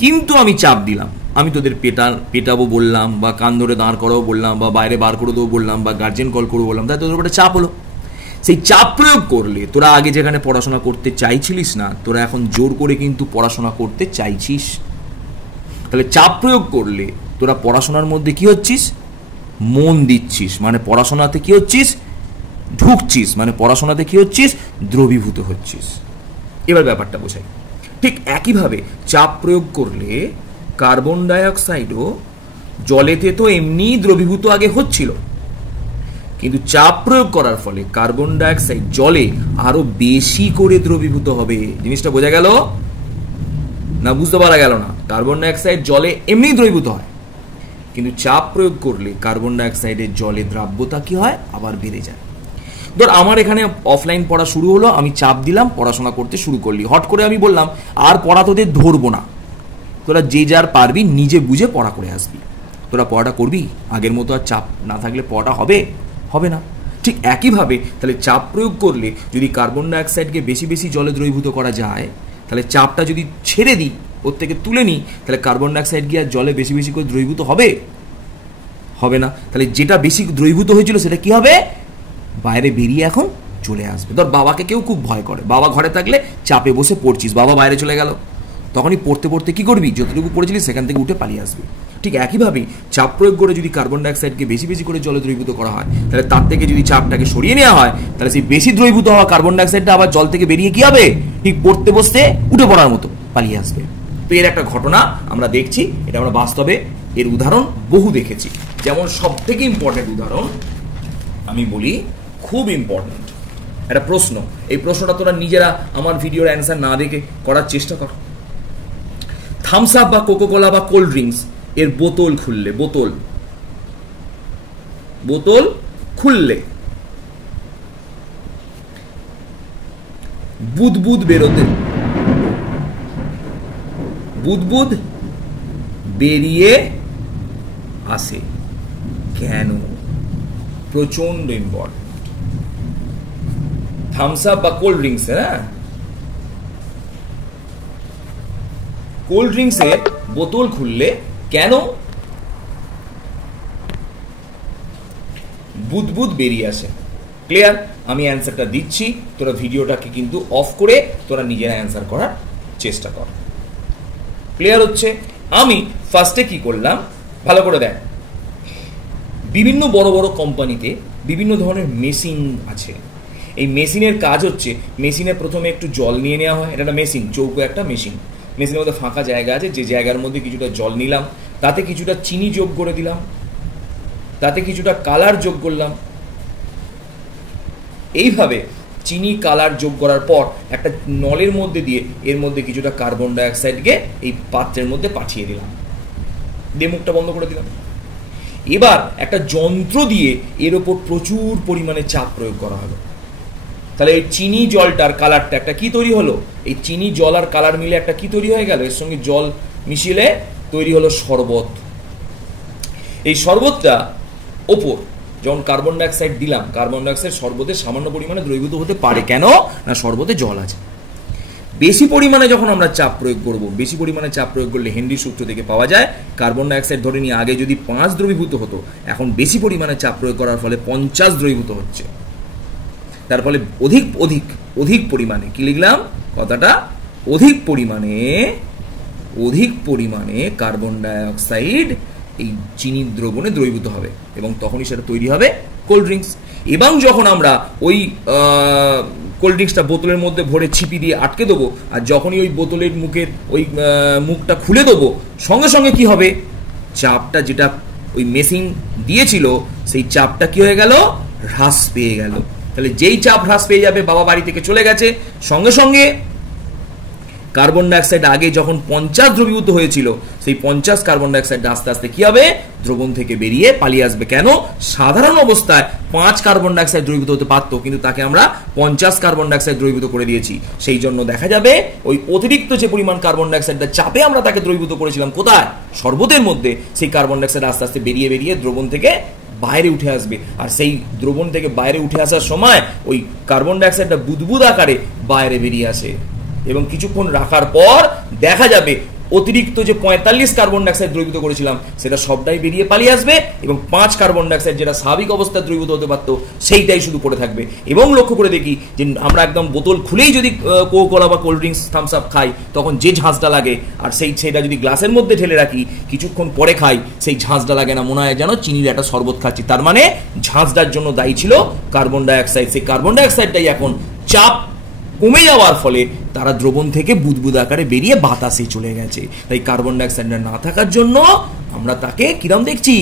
কিন্তু আমি চাপ দিলাম, আমি তোদের পেটাবো বললাম, বা কান ধরে দাঁড় করাবো বললাম, বা বাইরে বার করে দেবো বললাম, বা গার্জেন কল করবো বললাম, তাই তোদের উপরে চাপ হলো। সেই চাপ প্রয়োগ করলে তোরা আগে যেখানে পড়াশোনা করতে চাইছিলিস না, তোরা এখন জোর করে কিন্তু পড়াশোনা করতে চাইছিস। তাহলে চাপ প্রয়োগ করলে তোরা পড়াশোনার মধ্যে কি হচ্ছিস? মন দিচ্ছিস, মানে পড়াশোনাতে কি হচ্ছিস? ঢুকছিস, মানে পড়াশোনাতে কি হচ্ছিস? দ্রবীভূত হচ্ছিস। এবার ব্যাপারটা বোঝাই। ঠিক একইভাবে চাপ প্রয়োগ করলে কার্বন ডাইঅক্সাইডও জলেতে তো এমনি দ্রবীভূত আগে হচ্ছিল, কিন্তু চাপ প্রয়োগ করার ফলে কার্বন ডাই অক্সাইড জলে আরো বেশি করে দ্রবীভূত হবে। জিনিসটা বোঝা গেল না? বুঝতে পারা গেল না? কার্বন ডাই অক্সাইড জলে এমনি দ্রবীভূত হয়, কিন্তু চাপ প্রয়োগ করলে কার্বন ডাই অক্সাইডের জলে দ্রাব্যতা কি হয়? আবার বেড়ে যায়। ধর আমার এখানে অফলাইন পড়া শুরু হলো, আমি চাপ দিলাম, পড়াশোনা করতে শুরু করলি, হট করে আমি বললাম আর পড়া তোদের ধরবো না, তোরা যে যার পারবি নিজে বুঝে পড়া করে আসবি। তোরা পড়াটা করবি? আগের মতো আর চাপ না থাকলে পড়াটা হবে? হবে না। ঠিক একইভাবে তাহলে চাপ প্রয়োগ করলে যদি কার্বন ডাই অক্সাইডকে বেশি বেশি জলে দ্রবীভূত করা যায়, তাহলে চাপটা যদি ছেড়ে দিই, ওর থেকে তুলে নিই, তাহলে কার্বন ডাই অক্সাইড গিয়ে আর জলে বেশি বেশি করে দ্রবীভূত হবে? হবে না। তাহলে যেটা বেশি দ্রবীভূত হয়েছিল সেটা কি হবে? বাইরে বেরিয়ে এখন চলে আসবে। ধর বাবাকে কেউ খুব ভয় করে, বাবা ঘরে থাকলে চাপে বসে পড়ছিস, বাবা বাইরে চলে গেল, তখনই পড়তে পড়তে কি করবি? যতটুকু পড়েছিলিস সেখান থেকে উঠে পালিয়ে আসবি। ঠিক একইভাবেই চাপ প্রয়োগ করে যদি কার্বন ডাই অক্সাইডকে বেশি বেশি করে জলে দ্রবীভূত করা হয়, তাহলে তার থেকে যদি চাপটাকে সরিয়ে নেওয়া হয়, তাহলে সেই বেশি দ্রবীভূত হওয়া কার্বন ডাই অক্সাইডটা আবার জল থেকে বেরিয়ে কি হবে? ঠিক পড়তে বসতে উঠে পড়ার মতো পালিয়ে আসবে। তো এর একটা ঘটনা আমরা দেখছি, এটা আমরা বাস্তবে এর উদাহরণ বহু দেখেছি। যেমন সব থেকে ইম্পর্টেন্ট উদাহরণ আমি বলি, খুব ইম্পর্টেন্ট একটা প্রশ্ন, এই প্রশ্নটা তোরা নিজেরা আমার ভিডিওর অ্যান্সার না দেখে করার চেষ্টা কর। থামস আপ বা কোকোকোলা বা কোল্ড ড্রিঙ্কস এর বোতল খুললে, বোতল খুললে বুদবুদ বেরিয়ে আসে কেন? প্রচন্ড ইম্পর্টেন্ট। থামস আপ বা কোল্ড ড্রিঙ্কস, হ্যাঁ, কোল্ড ড্রিঙ্কসের বোতল খুললে কেন বুদবুদ বেরিয়ে আসে? ক্লিয়ার? আমি অ্যান্সারটা দিচ্ছি, তোরা ভিডিওটাকে কিন্তু অফ করে তোরা নিজেরা অ্যান্সার করার চেষ্টা কর। ক্লিয়ার হচ্ছে? আমি ফার্স্টে কি করলাম ভালো করে দেখ। বিভিন্ন বড় বড় কোম্পানিতে বিভিন্ন ধরনের মেশিন আছে। এই মেশিনের কাজ হচ্ছে, মেশিনে প্রথমে একটু জল নিয়ে নেওয়া হয়, এটা একটা মেশিন, চৌকো একটা মেশিন। মেশিনের মধ্যে ফাঁকা জায়গা আছে, যে জায়গার মধ্যে কিছুটা জল নিলাম, তাতে কিছুটা চিনি যোগ করে দিলাম, তাতে কিছুটা কালার যোগ করলাম। এইভাবে চিনি কালার যোগ করার পর একটা নলের মধ্যে দিয়ে এর মধ্যে কিছুটা কার্বন ডাই অক্সাইডকে এই পাত্রের মধ্যে পাঠিয়ে দিলাম, দিয়ে মুখটা বন্ধ করে দিলাম। এবার একটা যন্ত্র দিয়ে এর ওপর প্রচুর পরিমাণে চাপ প্রয়োগ করা হলো। তাহলে এই চিনি জলটার কালারটা একটা কি তৈরি হলো? এই চিনি জল আর কালার মিলে একটা কি তৈরি হয়ে গেল? এর সঙ্গে জল মিশিয়ে তৈরি হলো শরবত। এই শরবতটা ওপর যখন কার্বন ডাই অক্সাইড দিলাম, কার্বন ডাই অক্সাইড শরবতে সামান্য পরিমাণে দ্রবীভূত হতে পারে, কেন না শরবতে জল আছে। বেশি পরিমাণে যখন আমরা চাপ প্রয়োগ করব, বেশি পরিমাণে চাপ প্রয়োগ করলে হেনরির সূত্র থেকে পাওয়া যায় কার্বন ডাই অক্সাইড ধরে নিয়ে আগে যদি 5 দ্রবীভূত হতো, এখন বেশি পরিমাণে চাপ প্রয়োগ করার ফলে 50 দ্রবীভূত হচ্ছে। তার ফলে অধিক পরিমাণে কি লিখলাম কথাটা? অধিক পরিমাণে কার্বন ডাই অক্সাইড এই চিনির দ্রবণে দ্রবীভূত হবে এবং তখনই সেটা তৈরি হবে কোল্ড ড্রিঙ্কস। এবং যখন আমরা ওই কোল্ড ড্রিঙ্কসটা বোতলের মধ্যে ভরে ছিপি দিয়ে আটকে দেবো, আর যখনই ওই বোতলের মুখের ওই মুখটা খুলে দেবো, সঙ্গে সঙ্গে কি হবে? চাপটা যেটা ওই মেশিন দিয়েছিল সেই চাপটা কি হয়ে গেল? হ্রাস পেয়ে গেল। তাহলে যেই চাপ হ্রাস পেয়ে যাবে, বাবা বাড়ি থেকে চলে গেছে, সঙ্গে সঙ্গে কার্বন ডাই অক্সাইড আগে যখন 50 দ্রবীভূত হয়েছিল, সেই 50 কার্বন ডাই অক্সাইড আস্তে আস্তে কি হবে? দ্রবণ থেকে বেরিয়ে পালিয়ে আসবে। কেন? সাধারণ অবস্থায় 5 কার্বন ডাই অক্সাইড দ্রবীভূত হতে পারতো, কিন্তু তাকে আমরা 50 কার্বন ডাই অক্সাইড দ্রবীভূত করে দিয়েছি। সেই জন্য দেখা যাবে ওই অতিরিক্ত যে পরিমাণ কার্বন ডাই অক্সাইডটা চাপে আমরা তাকে দ্রবীভূত করেছিলাম কোথায়? শরবতের মধ্যে, সেই কার্বন ডাই অক্সাইড আস্তে আস্তে বেরিয়ে দ্রবণ থেকে বাইরে উঠে আসবে। আর সেই দ্রবণ থেকে বাইরে উঠে আসার সময় ওই কার্বন ডাই অক্সাইডটা বুদবুদ আকারে বাইরে বেরিয়ে আসে এবং কিছুক্ষণ রাখার পর দেখা যাবে অতিরিক্ত যে 45 কার্বন ডাই অক্সাইড দ্রবীভূত করেছিলাম সেটা সবটাই বেরিয়ে পালিয়ে আসবে এবং 5 কার্বন ডাই অক্সাইড যেটা স্বাভাবিক অবস্থায় দ্রবীভূত হতে পারতো সেইটাই শুধু পড়ে থাকবে। এবং লক্ষ্য করে দেখি যে আমরা একদম বোতল খুলেই যদি কোকোলা বা কোল্ড ড্রিঙ্কস থামস আপ খাই, তখন যে ঝাঁঝটা লাগে, আর সেটা যদি গ্লাসের মধ্যে ঢেলে রাখি, কিছুক্ষণ পরে খাই, সেই ঝাঁঝটা লাগে না, মনে হয় যেন চিনির একটা শরবত খাচ্ছি। তার মানে ঝাঁঝটার জন্য দায়ী ছিল কার্বন ডাই অক্সাইড। সেই কার্বন ডাই অক্সাইডটাই এখন চাপ কমে যাওয়ার ফলে তারা দ্রবণ থেকে বুদবুদ আকারে বেরিয়ে বাতাসে চলে গেছে। তাই কার্বন ডাইঅক্সাইডটা না থাকার জন্য আমরা তাকে কিরম দেখছি,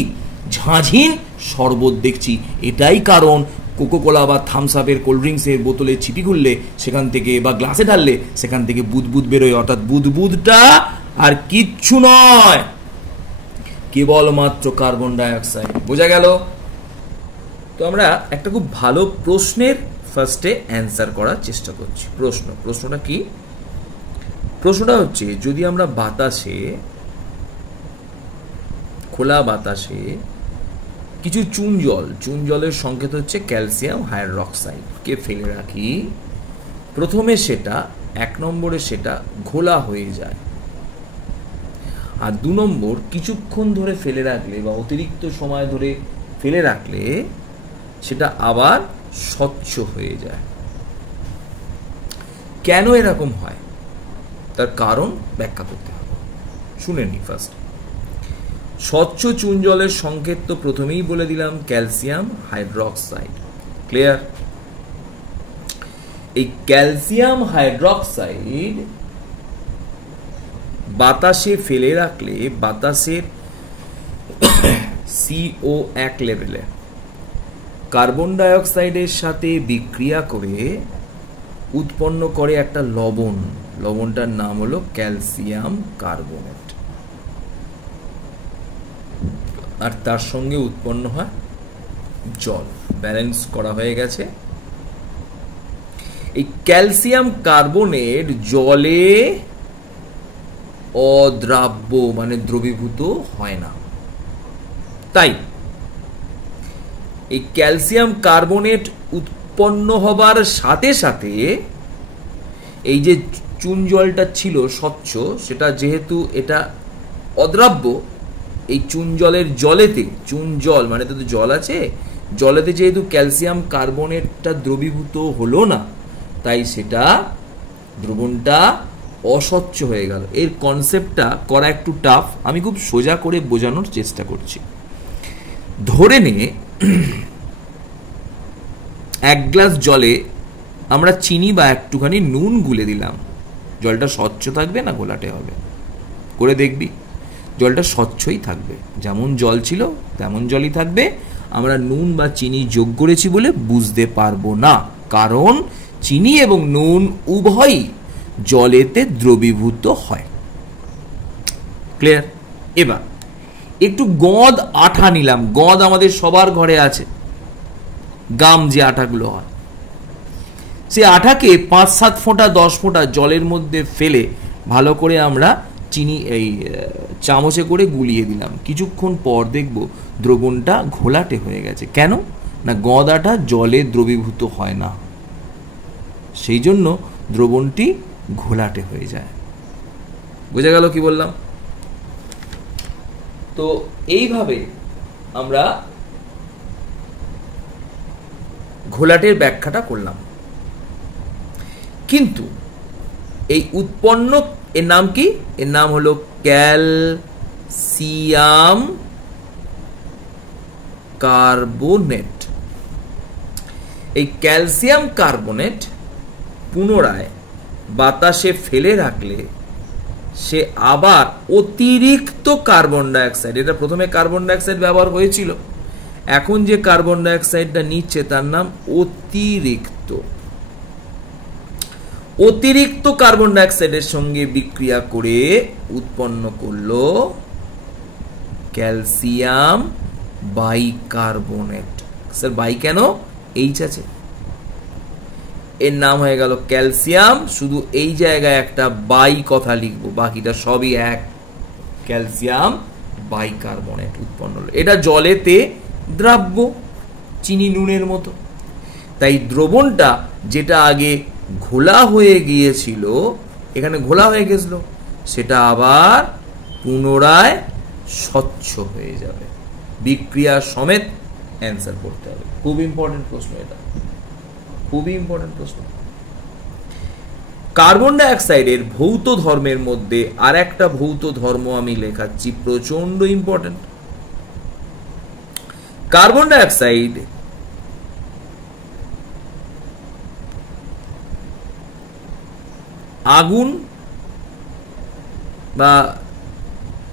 ঝাঁঝিন শরবত দেখছি। এটাই কারণ কোকোকোলা বা থামস আপের কোল্ড ড্রিঙ্কসের বোতলে চিপি খুললে সেখান থেকে বা গ্লাসে ঢাললে সেখান থেকে বুদবুদ বেরোয়, অর্থাৎ বুদবুদটা আর কিচ্ছু নয়, কেবলমাত্র কার্বন ডাইঅক্সাইড। বোঝা গেল? তো আমরা একটা খুব ভালো প্রশ্নের ফার্স্টে অ্যান্সার করার চেষ্টা করছি। প্রশ্নটা কি? প্রশ্নটা হচ্ছে, যদি আমরা বাতাসে, খোলা বাতাসে কিছু চুন জলের সংকেত হচ্ছে ক্যালসিয়াম হাইড্রক্সাইডকে ফেলে রাখি, প্রথমে সেটা 1 নম্বরে সেটা ঘোলা হয়ে যায়, আর 2 নম্বর কিছুক্ষণ ধরে ফেলে রাখলে বা অতিরিক্ত সময় ধরে ফেলে রাখলে সেটা আবার স্বচ্ছ হয়ে যায়। কেন এরকম হয় তার কারণ ব্যাখ্যা করতে হবে। শুনে নি ফার্স্ট। স্বচ্ছ চুন জলের সংকেত তো প্রথমেই বলে দিলাম ক্যালসিয়াম হাইড্রক্সাইড। ক্লিয়ার? এই ক্যালসিয়াম হাইড্রক্সাইড বাতাসে ফেলে রাখলে বাতাসের CO1 লেভেলে কার্বন ডাইঅক্সাইডের সাথে বিক্রিয়া করে উৎপন্ন করে একটা লবণ। লবণটার নাম হলো ক্যালসিয়াম কার্বনেট, আর তার সঙ্গে উৎপন্ন হয় জল। ব্যালেন্স করা হয়ে গেছে। এই ক্যালসিয়াম কার্বনেট জলে অদ্রাব্য মানে দ্রবীভূত হয় না। তাই এই ক্যালসিয়াম কার্বনেট উৎপন্ন হবার সাথে সাথে এই যে চুন জলটা ছিল স্বচ্ছ, সেটা যেহেতু এটা অদ্রাব্য, এই চুন জলের জলেতে, চুন জল মানে তো জল আছে, জলেতে যেহেতু ক্যালসিয়াম কার্বনেটটা দ্রবীভূত হলো না, তাই সেটা দ্রবণটা অস্বচ্ছ হয়ে গেল। এর কনসেপ্টটা করা একটু টাফ, আমি খুব সোজা করে বোঝানোর চেষ্টা করছি। ধরে নে 1 গ্লাস জলে আমরা চিনি বা একটুখানি নুন গুলে দিলাম, জলটা স্বচ্ছ থাকবে না ঘোলাটে হবে? করে দেখবি, জলটা স্বচ্ছই থাকবে, যেমন জল ছিল তেমন জলই থাকবে। আমরা নুন বা চিনি যোগ করেছি বলে বুঝতে পারবো না, কারণ চিনি এবং নুন উভয়ই জলেতে দ্রবীভূত হয়। ক্লিয়ার? এবার একটু গঁদ আঠা নিলাম। গঁদ আমাদের সবার ঘরে আছে, গাম যে আঠাগুলো হয়, সে আঠাকে 5-7 ফোঁটা 10 ফোঁটা জলের মধ্যে ফেলে ভালো করে আমরা চিনি এই চামচে করে গুলিয়ে দিলাম। কিছুক্ষণ পর দেখব দ্রবণটা ঘোলাটে হয়ে গেছে। কেন না? গঁদ আঠা জলে দ্রবীভূত হয় না, সেই জন্য দ্রবণটি ঘোলাটে হয়ে যায়। বোঝা গেল কি বললাম? তো এইভাবে আমরা ঘোলাটের ব্যাখ্যাটা করলাম। কিন্তু এই উৎপন্ন, এর নাম কি? এর নাম হলো ক্যালসিয়াম কার্বনেট। এই ক্যালসিয়াম কার্বনেট পুনরায় বাতাসে ফেলে রাখলে সে আবার অতিরিক্ত কার্বন ডাইঅক্সাইড, এটা প্রথমে কার্বন ডাইঅক্সাইড ব্যবহার হয়েছিল, এখন যে কার্বন ডাইঅক্সাইডটা নিচ্ছে তার নাম অতিরিক্ত কার্বন ডাইঅক্সাইডের সঙ্গে বিক্রিয়া করে উৎপন্ন করলো ক্যালসিয়াম বাইকার্বনেট। স্যার বাই কেন? এইচ আছে, এর নাম হয়ে গেল ক্যালসিয়াম। শুধু এই জায়গায় একটা বাই কথা লিখবো, বাকিটা সবই এক। ক্যালসিয়াম বাইকার্বনেট উৎপন্ন হলো। এটা জলেতে দ্রাব্য, চিনি নুনের মতো। তাই দ্রবণটা যেটা আগে ঘোলা হয়ে গিয়েছিল, এখানে ঘোলা হয়ে গেছিল, সেটা আবার পুনরায় স্বচ্ছ হয়ে যাবে। বিক্রিয়া সমেত অ্যান্সার করতে হবে। খুব ইম্পর্টেন্ট প্রশ্ন এটা, খুবই ইম্পর্টেন্ট প্রশ্ন। কার্বন ডাইঅক্সাইডের ভৌত ধর্মের মধ্যে আর একটা ভৌত ধর্ম আমি লেখাচ্ছি, প্রচন্ড ইম্পর্টেন্ট। কার্বন ডাইঅক্সাইড আগুন বা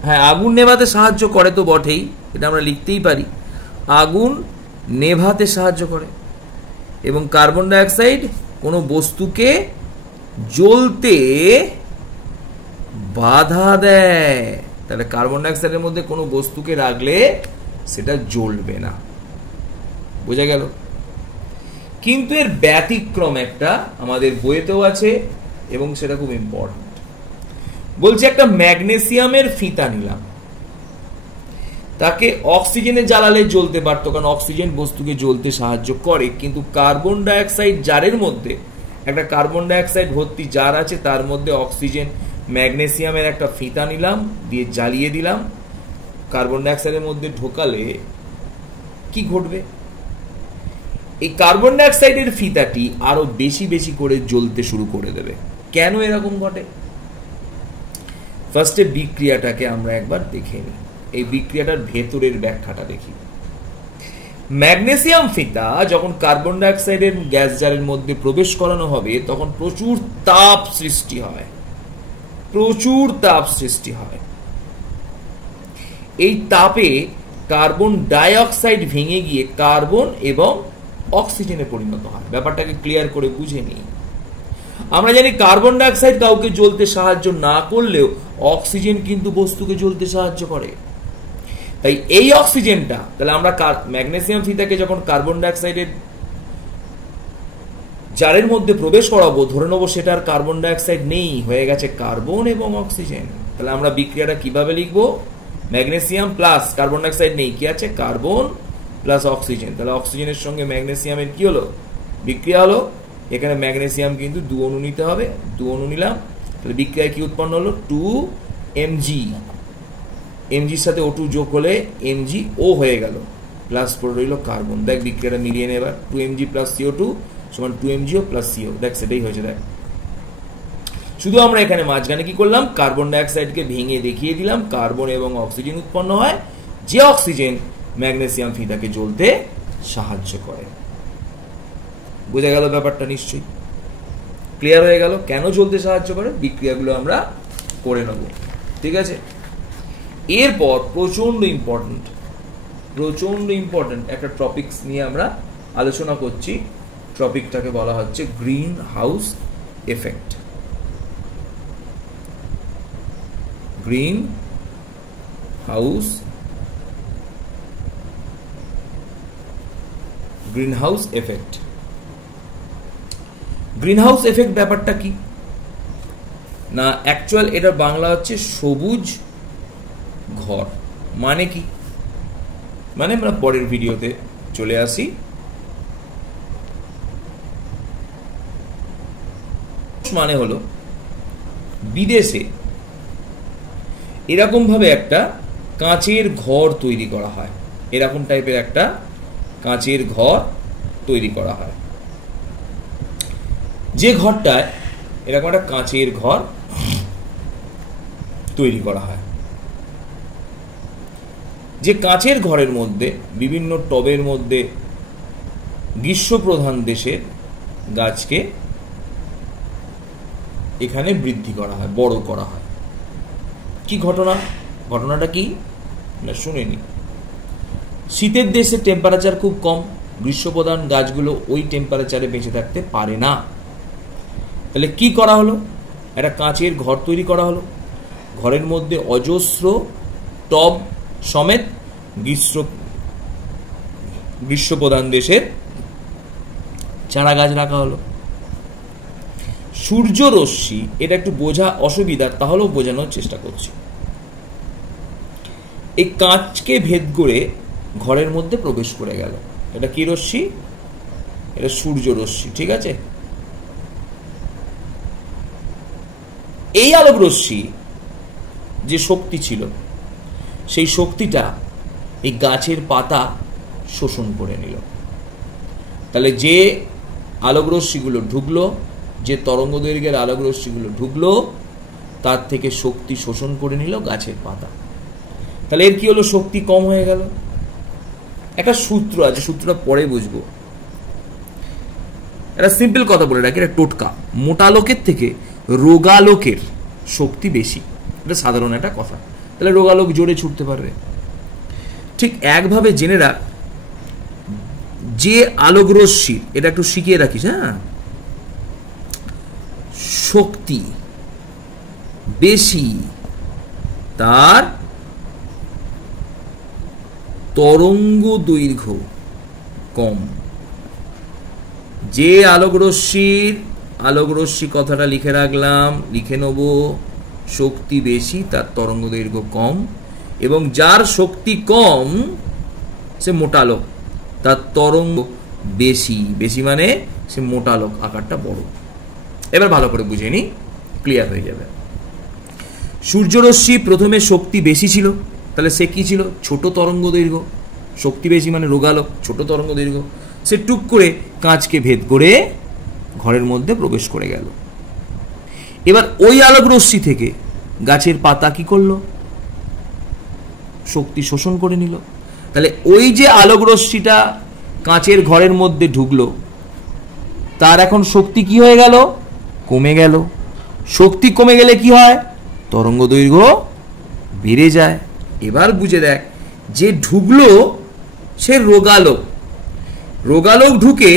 হ্যাঁ আগুন নেভাতে সাহায্য করে তো বটেই, এটা আমরা লিখতেই পারি, আগুন নেভাতে সাহায্য করে। এবং কার্বন ডাইঅক্সাইড কোনো বস্তুকে জ্বলতে বাধা দেয়। তাহলে কার্বন ডাইঅক্সাইডের মধ্যে কোনো বস্তুকে রাখলে সেটা জ্বলবে না, বোঝা গেল? কিন্তু এর ব্যতিক্রম একটা আমাদের বইয়েতেও আছে এবং সেটা খুব ইম্পর্টেন্ট। বলছে একটা ম্যাগনেসিয়ামের ফিতা নিলাম, তাকে অক্সিজেনে জ্বালালে জ্বলতে পারতো, কারণ অক্সিজেন বস্তুকে জ্বলতে সাহায্য করে। কিন্তু কার্বন ডাইঅক্সাইড জারের মধ্যে একটা কার্বন ডাইঅক্সাইড ভর্তি জার আছে, তার মধ্যে অক্সিজেন ম্যাগনেসিয়ামের একটা ফিতা নিলাম, দিয়ে জ্বালিয়ে দিলাম, কার্বন ডাইঅক্সাইডের মধ্যে ঢোকালে কি ঘটবে? এই কার্বন ডাইঅক্সাইডের ফিতাটি আরো বেশি বেশি করে জ্বলতে শুরু করে দেবে। কেন এরকম ঘটে? ফার্স্টে বিক্রিয়াটাকে আমরা একবার দেখে নিই, এই বিক্রিয়াটার ভেতরের ব্যাখ্যাটা দেখি। ম্যাগনেসিয়াম ফিতা যখন কার্বন ডাইঅক্সাইডের গ্যাস জারের মধ্যে প্রবেশ করানো হবে তখন প্রচুর তাপ সৃষ্টি হয়, প্রচুর তাপ সৃষ্টি হয়। এই তাপে কার্বন ডাইঅক্সাইড ভেঙে গিয়ে কার্বন এবং অক্সিজেনে পরিণত হয়। ব্যাপারটাকে ক্লিয়ার করে বুঝে নিই। আমরা জানি কার্বন ডাইঅক্সাইড কাউকে জ্বলতে সাহায্য না করলেও অক্সিজেন কিন্তু বস্তুকে জ্বলতে সাহায্য করে। তাই এই অক্সিজেনটা, তাহলে আমরা ম্যাগনেসিয়াম ফিতাকে যখন কার্বন ডাইঅক্সাইডের জারের মধ্যে প্রবেশ করাবো, ধরে নেবো সেটা আর কার্বন ডাইঅক্সাইড নেই, হয়ে গেছে কার্বন এবং অক্সিজেন। তাহলে আমরা বিক্রিয়াটা কিভাবে লিখবো? ম্যাগনেসিয়াম প্লাস কার্বন ডাইঅক্সাইড নেই, কি আছে? Carbon plus oxygen. তাহলে অক্সিজেনের সঙ্গে ম্যাগনেসিয়ামের কি হলো? বিক্রিয়া হলো। এখানে ম্যাগনেসিয়াম কিন্তু 2 অণু নিতে হবে, 2 অণু নিলাম। তাহলে বিক্রিয়ায় কি উৎপন্ন হলো? 2Mg। এমজির সাথে O2 যোগ হলে MgO হয়ে গেল, প্লাস পড়ে রইল কার্বন। দেখ বিক্রিয়াটা মিলিয়ে নে এবার। 2Mg প্লাস CO2 সমান 2MgO প্লাস CO। দেখ সেটাই হয়েছে। দেখ শুধু আমরা এখানে মাঝখানে কি করলাম? কার্বন ডাইঅক্সাইডকে ভেঙে দেখিয়ে দিলাম কার্বন এবং অক্সিজেন উৎপন্ন হয়, যে অক্সিজেন ম্যাগনেসিয়াম ফিতাকে জ্বলতে সাহায্য করে। বোঝা গেল ব্যাপারটা? নিশ্চয়ই ক্লিয়ার হয়ে গেল কেন জ্বলতে সাহায্য করে। বিক্রিয়াগুলো আমরা করে নেব, ঠিক আছে? এরপর প্রচন্ড ইম্পর্টেন্ট একটা টপিকস নিয়ে আমরা আলোচনা করছি। টপিকটাকে বলা হচ্ছে green house effect. Green house effect. Green house effect ব্যাপারটা কি না, অ্যাকচুয়াল এটার বাংলা হচ্ছে সবুজ ঘর। মানে কি? মানে আমরা পরের ভিডিওতে চলে আসি। মানে হলো বিদেশে এরকম ভাবে একটা কাঁচের ঘর তৈরি করা হয়, এরকম টাইপের একটা কাঁচের ঘর তৈরি করা হয়, যে ঘরটায় এরকম একটা কাঁচের ঘর তৈরি করা হয়, যে কাঁচের ঘরের মধ্যে বিভিন্ন টবের মধ্যে গ্রীষ্মপ্রধান দেশের গাছকে এখানে বৃদ্ধি করা হয়, বড় করা হয়। কি ঘটনাটা কি না শুনে নি। শীতের দেশে টেম্পারেচার খুব কম, গ্রীষ্মপ্রধান গাছগুলো ওই টেম্পারেচারে বেঁচে থাকতে পারে না। তাহলে কি করা হলো? একটা কাঁচের ঘর তৈরি করা হলো, ঘরের মধ্যে অজস্র টব সমেত গ্রীষ্মপ্রধান দেশের চারা গাছ রাখা হলো। সূর্য রশ্মি, এটা একটু বোঝা অসুবিধা, তাহলেও বোঝানোর চেষ্টা করছি। এই কাঁচকে ভেদ করে ঘরের মধ্যে প্রবেশ করে গেল। এটা কি রশ্মি? এটা সূর্য রশ্মি, ঠিক আছে? এই আলোক রশ্মি যে শক্তি ছিল, সেই শক্তিটা এই গাছের পাতা শোষণ করে নিল। তাহলে যে আলোক রশ্মিগুলো ঢুকলো, যে তরঙ্গ দৈর্ঘ্যের আলোক রশ্মিগুলো ঢুকলো, তার থেকে শক্তি শোষণ করে নিল গাছের পাতা। তাহলে এর কি হলো? শক্তি কম হয়ে গেল। একটা সূত্র আছে, সূত্রটা পরে বুঝবো। একটা সিম্পল কথা বলে রাখি, একটা টোটকা। মোটা আলোকের থেকে রোগালোকের শক্তি বেশি, এটা সাধারণ একটা কথা। তাহলে রোগালোক জোরে ছুটতে পারবে। ঠিক একভাবে জেনে রাখ, যে আলোক রশ্মি, এটা একটু শিখিয়ে রাখিস, হ্যাঁ, শক্তি বেশি তার তরঙ্গ দৈর্ঘ্য কম। যে আলোক রশ্মি কথাটা লিখে রাখলাম, লিখে নেব, শক্তি বেশি তার তরঙ্গ দৈর্ঘ্য কম, এবং যার শক্তি কম সে মোটা আলোক, তার তরঙ্গ বেশি। বেশি মানে সে মোটা আলোক, আকারটা বড়। এবার ভালো করে বুঝে নি, ক্লিয়ার হয়ে যাবে। সূর্যরশ্মি প্রথমে শক্তি বেশি ছিল, তাহলে সে কি ছিল? ছোট তরঙ্গ দৈর্ঘ্য। শক্তি বেশি মানে রোগালোক, ছোট তরঙ্গ দৈর্ঘ্য। সে টুক করে কাঁচকে ভেদ করে ঘরের মধ্যে প্রবেশ করে গেল। এবার ওই আলোক রশ্মি থেকে গাছের পাতা কি করলো? শক্তি শোষণ করে নিল। তাহলে ওই যে আলোক রশ্মিটা কাঁচের ঘরের মধ্যে ঢুকলো, তার এখন শক্তি কি হয়ে গেল? কমে গেল। শক্তি কমে গেলে কি হয়? তরঙ্গ দৈর্ঘ্য বেড়ে যায়। এবার বুঝে দেখ, যে ঢুকলো সে রোগালোক ঢুকে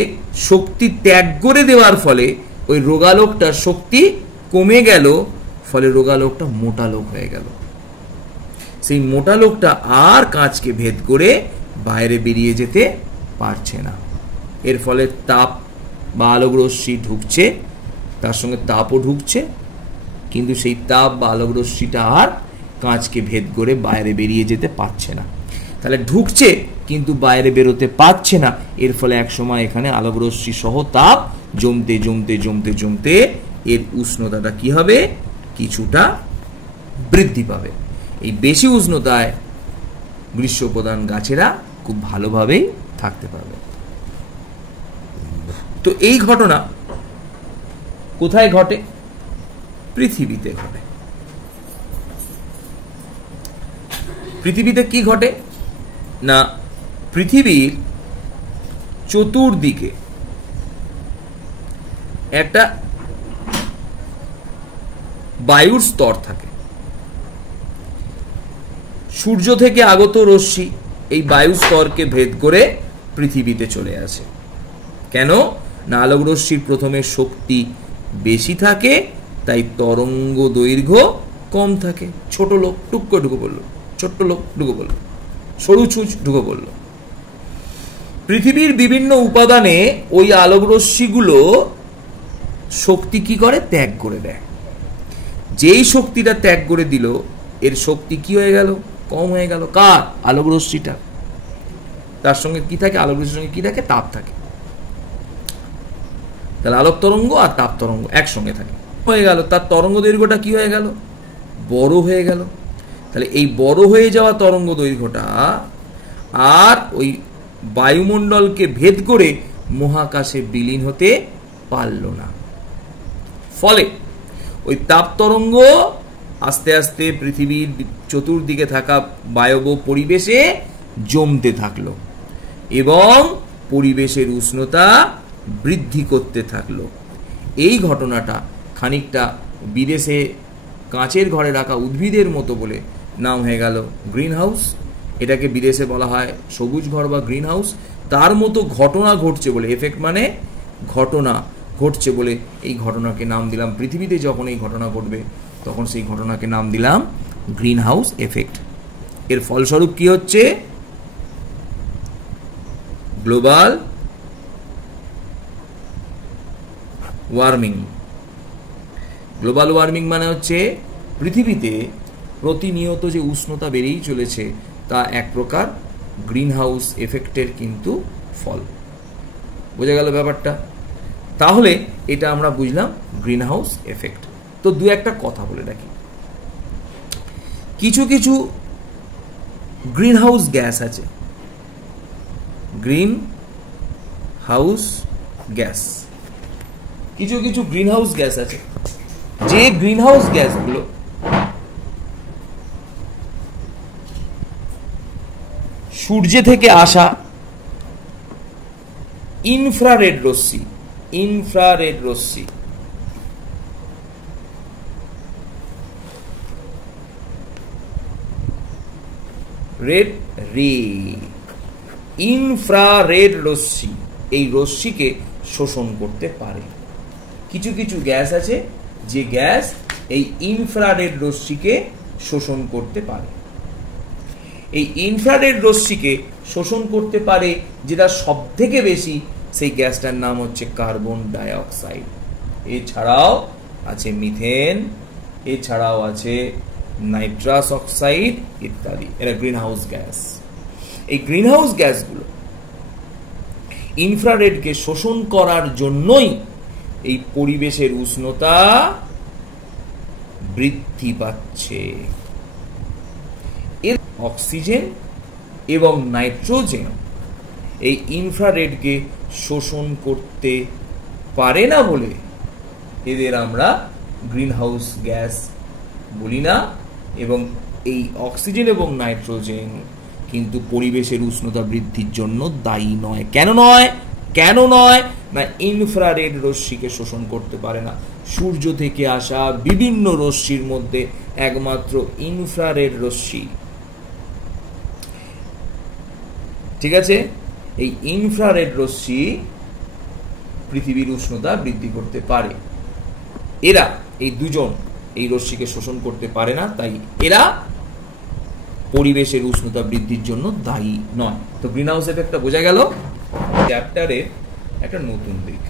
শক্তি ত্যাগ করে দেওয়ার ফলে ওই রোগালোকটার শক্তি কমে গেল, ফলে রোগালোকটা মোটা লোক হয়ে গেল। সেই মোটা লোকটা আর কাঁচকে ভেদ করে বাইরে বেরিয়ে যেতে পারছে না। এর ফলে তাপ বা আলোক রশ্মি ঢুকছে, তার সঙ্গে তাপও ঢুকছে, কিন্তু সেই তাপ বা আলোক রশ্মিটা আর কাঁচকে ভেদ করে বাইরে বেরিয়ে যেতে পারছে না। তাহলে ঢুকছে কিন্তু বাইরে বেরোতে পারছে না। এর ফলে একসময় এখানে আলোক রশ্মি সহ তাপ জমতে জমতে জমতে জমতে এর উষ্ণতাটা কি হবে? কিছুটা বৃদ্ধি পাবে। এই বেশি উষ্ণতায় গ্রীষ্মপ্রধান গাছেরা খুব ভালোভাবেই থাকতে পারবে। তো এই ঘটনা কোথায় ঘটে? পৃথিবীতে ঘটে। পৃথিবীতে কি ঘটে না, পৃথিবীর চতুর্দিকে একটা বায়ুর স্তর থাকে। সূর্য থেকে আগত রশ্মি এই বায়ু স্তরকে ভেদ করে পৃথিবীতে চলে আসে। কেন না, আলোক রশ্মির প্রথমে শক্তি বেশি থাকে, তাই তরঙ্গ দৈর্ঘ্য কম থাকে। ছোট লোক টুকু ঢুকে পড়লো, ছোট্ট লোক ঢুকে পড়লো, সরু ছুঁচ ঢুকে পড়লো। পৃথিবীর বিভিন্ন উপাদানে ওই আলোক রশ্মিগুলো শক্তি কি করে? ত্যাগ করে দেয়। যেই শক্তিটা ত্যাগ করে দিল, এর শক্তি কি হয়ে গেল? কম হয়ে গেল। কার? আলোক রশ্মিটা। তার সঙ্গে কি থাকে? আলোক রশ্মির সঙ্গে কি থাকে? তাপ থাকে। তাহলে আলোক তরঙ্গ আর তাপ তরঙ্গ একসঙ্গে থাকে। হয়ে গেল, তার তরঙ্গ দৈর্ঘ্যটা কি হয়ে গেল? বড় হয়ে গেল। তাহলে এই বড় হয়ে যাওয়া তরঙ্গ দৈর্ঘ্যটা আর ওই বায়ুমণ্ডলকে ভেদ করে মহাকাশে বিলীন হতে পারল না। ফলে ওই তাপ তরঙ্গ আস্তে আস্তে পৃথিবীর চতুর্দিকে থাকা বায়ব পরিবেশে জমতে থাকলো এবং পরিবেশের উষ্ণতা বৃদ্ধি করতে থাকলো। এই ঘটনাটা খানিকটা বিদেশে কাঁচের ঘরে রাখা উদ্ভিদের মতো বলে নাম হয়ে গেল গ্রিন হাউস। এটাকে বিদেশে বলা হয় সবুজ ঘর বা গ্রিন হাউস। তার মতো ঘটনা ঘটছে বলে, এফেক্ট মানে ঘটনা ঘটছে বলে, এই ঘটনাকে নাম দিলাম, পৃথিবীতে যখন এই ঘটনা ঘটবে তখন সেই ঘটনাকে নাম দিলাম গ্রিন হাউস এফেক্ট। এর ফলস্বরূপ কি হচ্ছে? Global warming. গ্লোবাল ওয়ার্মিং মানে হচ্ছে পৃথিবীতে প্রতিনিয়ত যে উষ্ণতা বেড়েই চলেছে, তা এক প্রকার গ্রিন হাউস এফেক্টের কিন্তু ফল। বোঝা গেল ব্যাপারটা? তাহলে এটা আমরা বুঝলাম গ্রিন হাউস এফেক্ট। তো দু একটা কথা বলে রাখি। কিছু কিছু গ্রিন হাউস গ্যাস আছে, গ্রিন হাউস গ্যাস, কিছু কিছু গ্রিন হাউস গ্যাস আছে, যে গ্রিন হাউস গ্যাসগুলো সূর্য থেকে আসা ইনফ্রারেড রশ্মি রেড রে, ইনফ্রারেড রশ্মি, এই রশ্মিকে শোষণ করতে পারে। কিছু কিছু গ্যাস আছে যে গ্যাস এই ইনফ্রারেড রশ্মিকে শোষণ করতে পারে। এই ইনফ্রারেড রশ্মিকে শোষণ করতে পারে যেটা সব থেকে বেশি, সেই গ্যাসটার নাম হচ্ছে কার্বন ডাই অক্সাইড। এছাড়াও আছে মিথেন, এছাড়াও আছে নাইট্রাস অক্সাইড ইত্যাদি। এরা গ্রিন হাউস গ্যাস। এই গ্রিন হাউস গ্যাসগুলো ইনফ্রারেডকে শোষণ করার জন্যই এই পরিবেশের উষ্ণতা বৃদ্ধি পাচ্ছে। এর অক্সিজেন এবং নাইট্রোজেন এই ইনফ্রারেডকে শোষণ করতে পারে না বলে এদের আমরা গ্রিন হাউস গ্যাস বলি না। এবং এই অক্সিজেন এবং নাইট্রোজেন কিন্তু পরিবেশের উষ্ণতা বৃদ্ধির জন্য দায়ী নয়। কেন নয়? কেন নয়? না, ইনফ্রারেড রশ্মিকে শোষণ করতে পারে না। সূর্য থেকে আসা বিভিন্ন রশ্মির মধ্যে একমাত্র ইনফ্রারেড রশ্মি, ঠিক আছে, এই ইনফ্রারেড রশ্মি পৃথিবীর উষ্ণতা বৃদ্ধি করতে পারে। এরা এই দুজন এই রশ্মিকে শোষণ করতে পারে না, তাই এরা পরিবেশের উষ্ণতা বৃদ্ধির জন্য দায়ী নয়। তো গ্রিন হাউস এফেক্টটা বোঝা গেল। চ্যাপ্টারে একটা নতুন দিক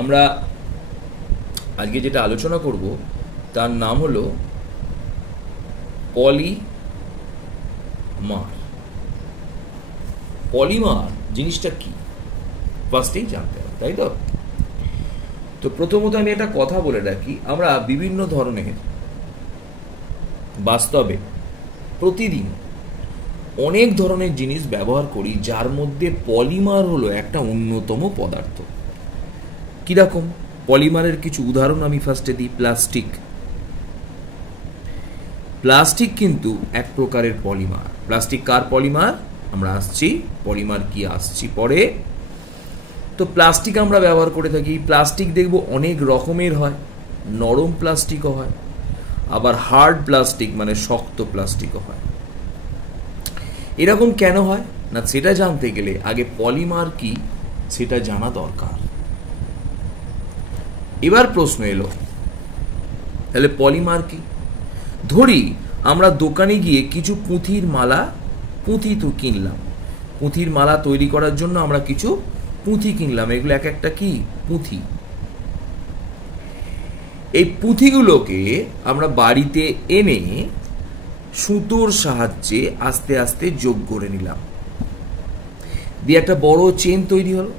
আমরা আজকে যেটা আলোচনা করব তার নাম হলো পলিমার। পলিমার জিনিসটা কি ফার্স্টেই জানতে হবে, তাই তো? তো প্রথমত আমি একটা কথা বলে রাখি, আমরা বিভিন্ন ধরনের বাস্তবে প্রতিদিন অনেক ধরনের জিনিস ব্যবহার করি, যার মধ্যে পলিমার হলো একটা অন্যতম পদার্থ। কিরকম? পলিমারের কিছু উদাহরণ আমি ফার্স্টে দিই। প্লাস্টিক। প্লাস্টিক কিন্তু এক প্রকারের পলিমার। প্লাস্টিক কার পলিমার? আমরা আসছি, পলিমার কি আসছি পরে। তো প্লাস্টিক আমরা ব্যবহার করে থাকি। প্লাস্টিক দেখব অনেক রকমের হয়, নরম প্লাস্টিকও হয়, আবার হার্ড প্লাস্টিক মানে শক্ত প্লাস্টিকও হয়। এরকম কেন হয় না, সেটা জানতে গেলে আগে পলিমার কি সেটা জানা দরকার। এবার প্রশ্ন এলো, তাহলে পলিমার কি? ধরি আমরা দোকানে গিয়ে কিছু পুঁথির মালা, পুঁথি তো কিনলাম। পুঁথির মালা তৈরি করার জন্য আমরা কিছু পুঁথি কিনলাম। এগুলো এক একটা কি? পুঁথি। এই পুঁথিগুলোকে আমরা বাড়িতে এনে সুতোর সাহায্যে আস্তে আস্তে যোগ করে নিলাম, দিয়ে একটা বড় চেন তৈরি হলো।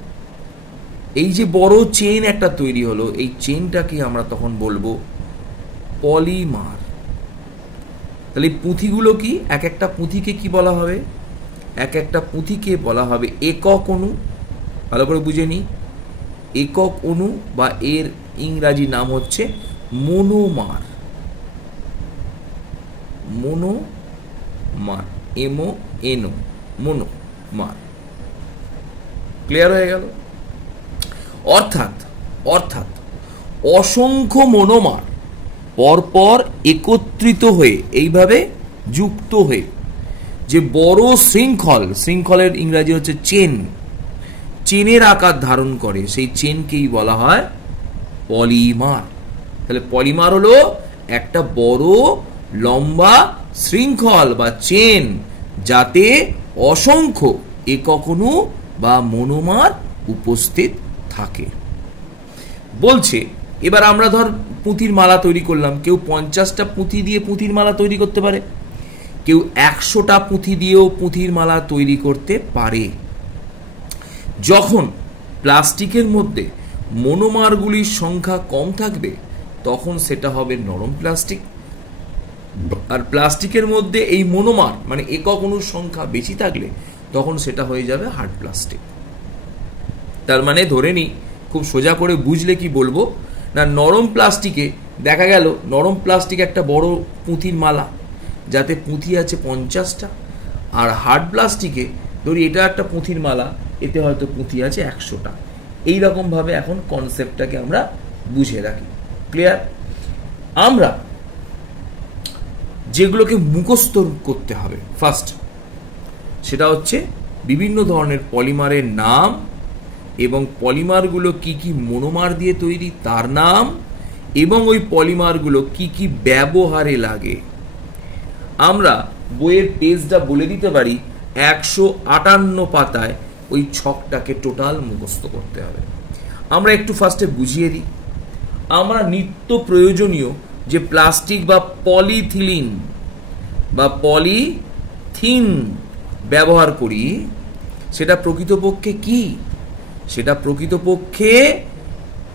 এই যে বড় চেন একটা তৈরি হলো, এই চেনটাকে আমরা তখন বলবো পলিমার। তাহলে পুঁথিগুলো কি? এক একটা পুঁথিকে কি বলা হবে? এক একটা পুঁথিকে বলা হবে একক অণু। ভালো করে বুঝে নি, একক অণু বা এর ইংরাজি নাম হচ্ছে মোনোমার। মোনোমার, MONO, মোনোমার। ক্লিয়ার হয়ে গেল? অর্থাৎ অসংখ্য মোনোমার পরপর একত্রিত হয়ে এইভাবে যুক্ত হয়ে যে বড় শৃঙ্খলের ইংরাজি হচ্ছে চেন, চেনের আকার ধারণ করে, সেই চেনকেই বলা হয় পলিমার। তাহলে পলিমার হলো একটা বড় লম্বা শৃঙ্খল বা চেন, যাতে অসংখ্য একক অণু বা মোনোমার উপস্থিত থাকে। বলছে এবার আমরা ধর পুঁথির মালা তৈরি করলাম। কেউ 50টা পুঁথি দিয়ে পুঁথির মালা তৈরি করতে পারে, কেউ 100টা পুঁথি দিয়েও পুঁথির মালা তৈরি করতে পারে। যখন প্লাস্টিকের মধ্যে মোনোমারগুলির সংখ্যা কম থাকবে তখন সেটা হবে নরম প্লাস্টিক, আর প্লাস্টিকের মধ্যে এই মোনোমার মানে একক অণুর সংখ্যা বেশি থাকলে তখন সেটা হয়ে যাবে হার্ড প্লাস্টিক। তার মানে ধরে নি, খুব সোজা করে বুঝলে কি বলবো না, নরম প্লাস্টিকে দেখা গেল নরম প্লাস্টিক একটা বড় পুঁথির মালা, যাতে পুঁথি আছে 50টা, আর হার্ড প্লাস্টিকে ধরি এটা একটা পুঁথির মালা, এতে হয়তো পুঁথি আছে 100টা। এইরকম ভাবে এখন কনসেপ্টটাকে আমরা বুঝে রাখি। ক্লিয়ার? আমরা যেগুলোকে মুখস্থ করতে হবে, ফার্স্ট সেটা হচ্ছে বিভিন্ন ধরনের পলিমারের নাম এবং পলিমারগুলো কি কি মনোমার দিয়ে তৈরি তার নাম এবং ওই পলিমারগুলো কি কি ব্যবহারে লাগে। আমরা বইয়ের পেজটা বলে দিতে পারি 158 পাতায় ওই ছকটাকে টোটাল মুখস্থ করতে হবে। আমরা একটু ফার্স্টে বুঝিয়ে দিই। আমরা নিত্য প্রয়োজনীয় যে প্লাস্টিক বা পলিথিলিন বা পলিথিন ব্যবহার করি সেটা প্রকৃতপক্ষে কি? সেটা প্রকৃতপক্ষে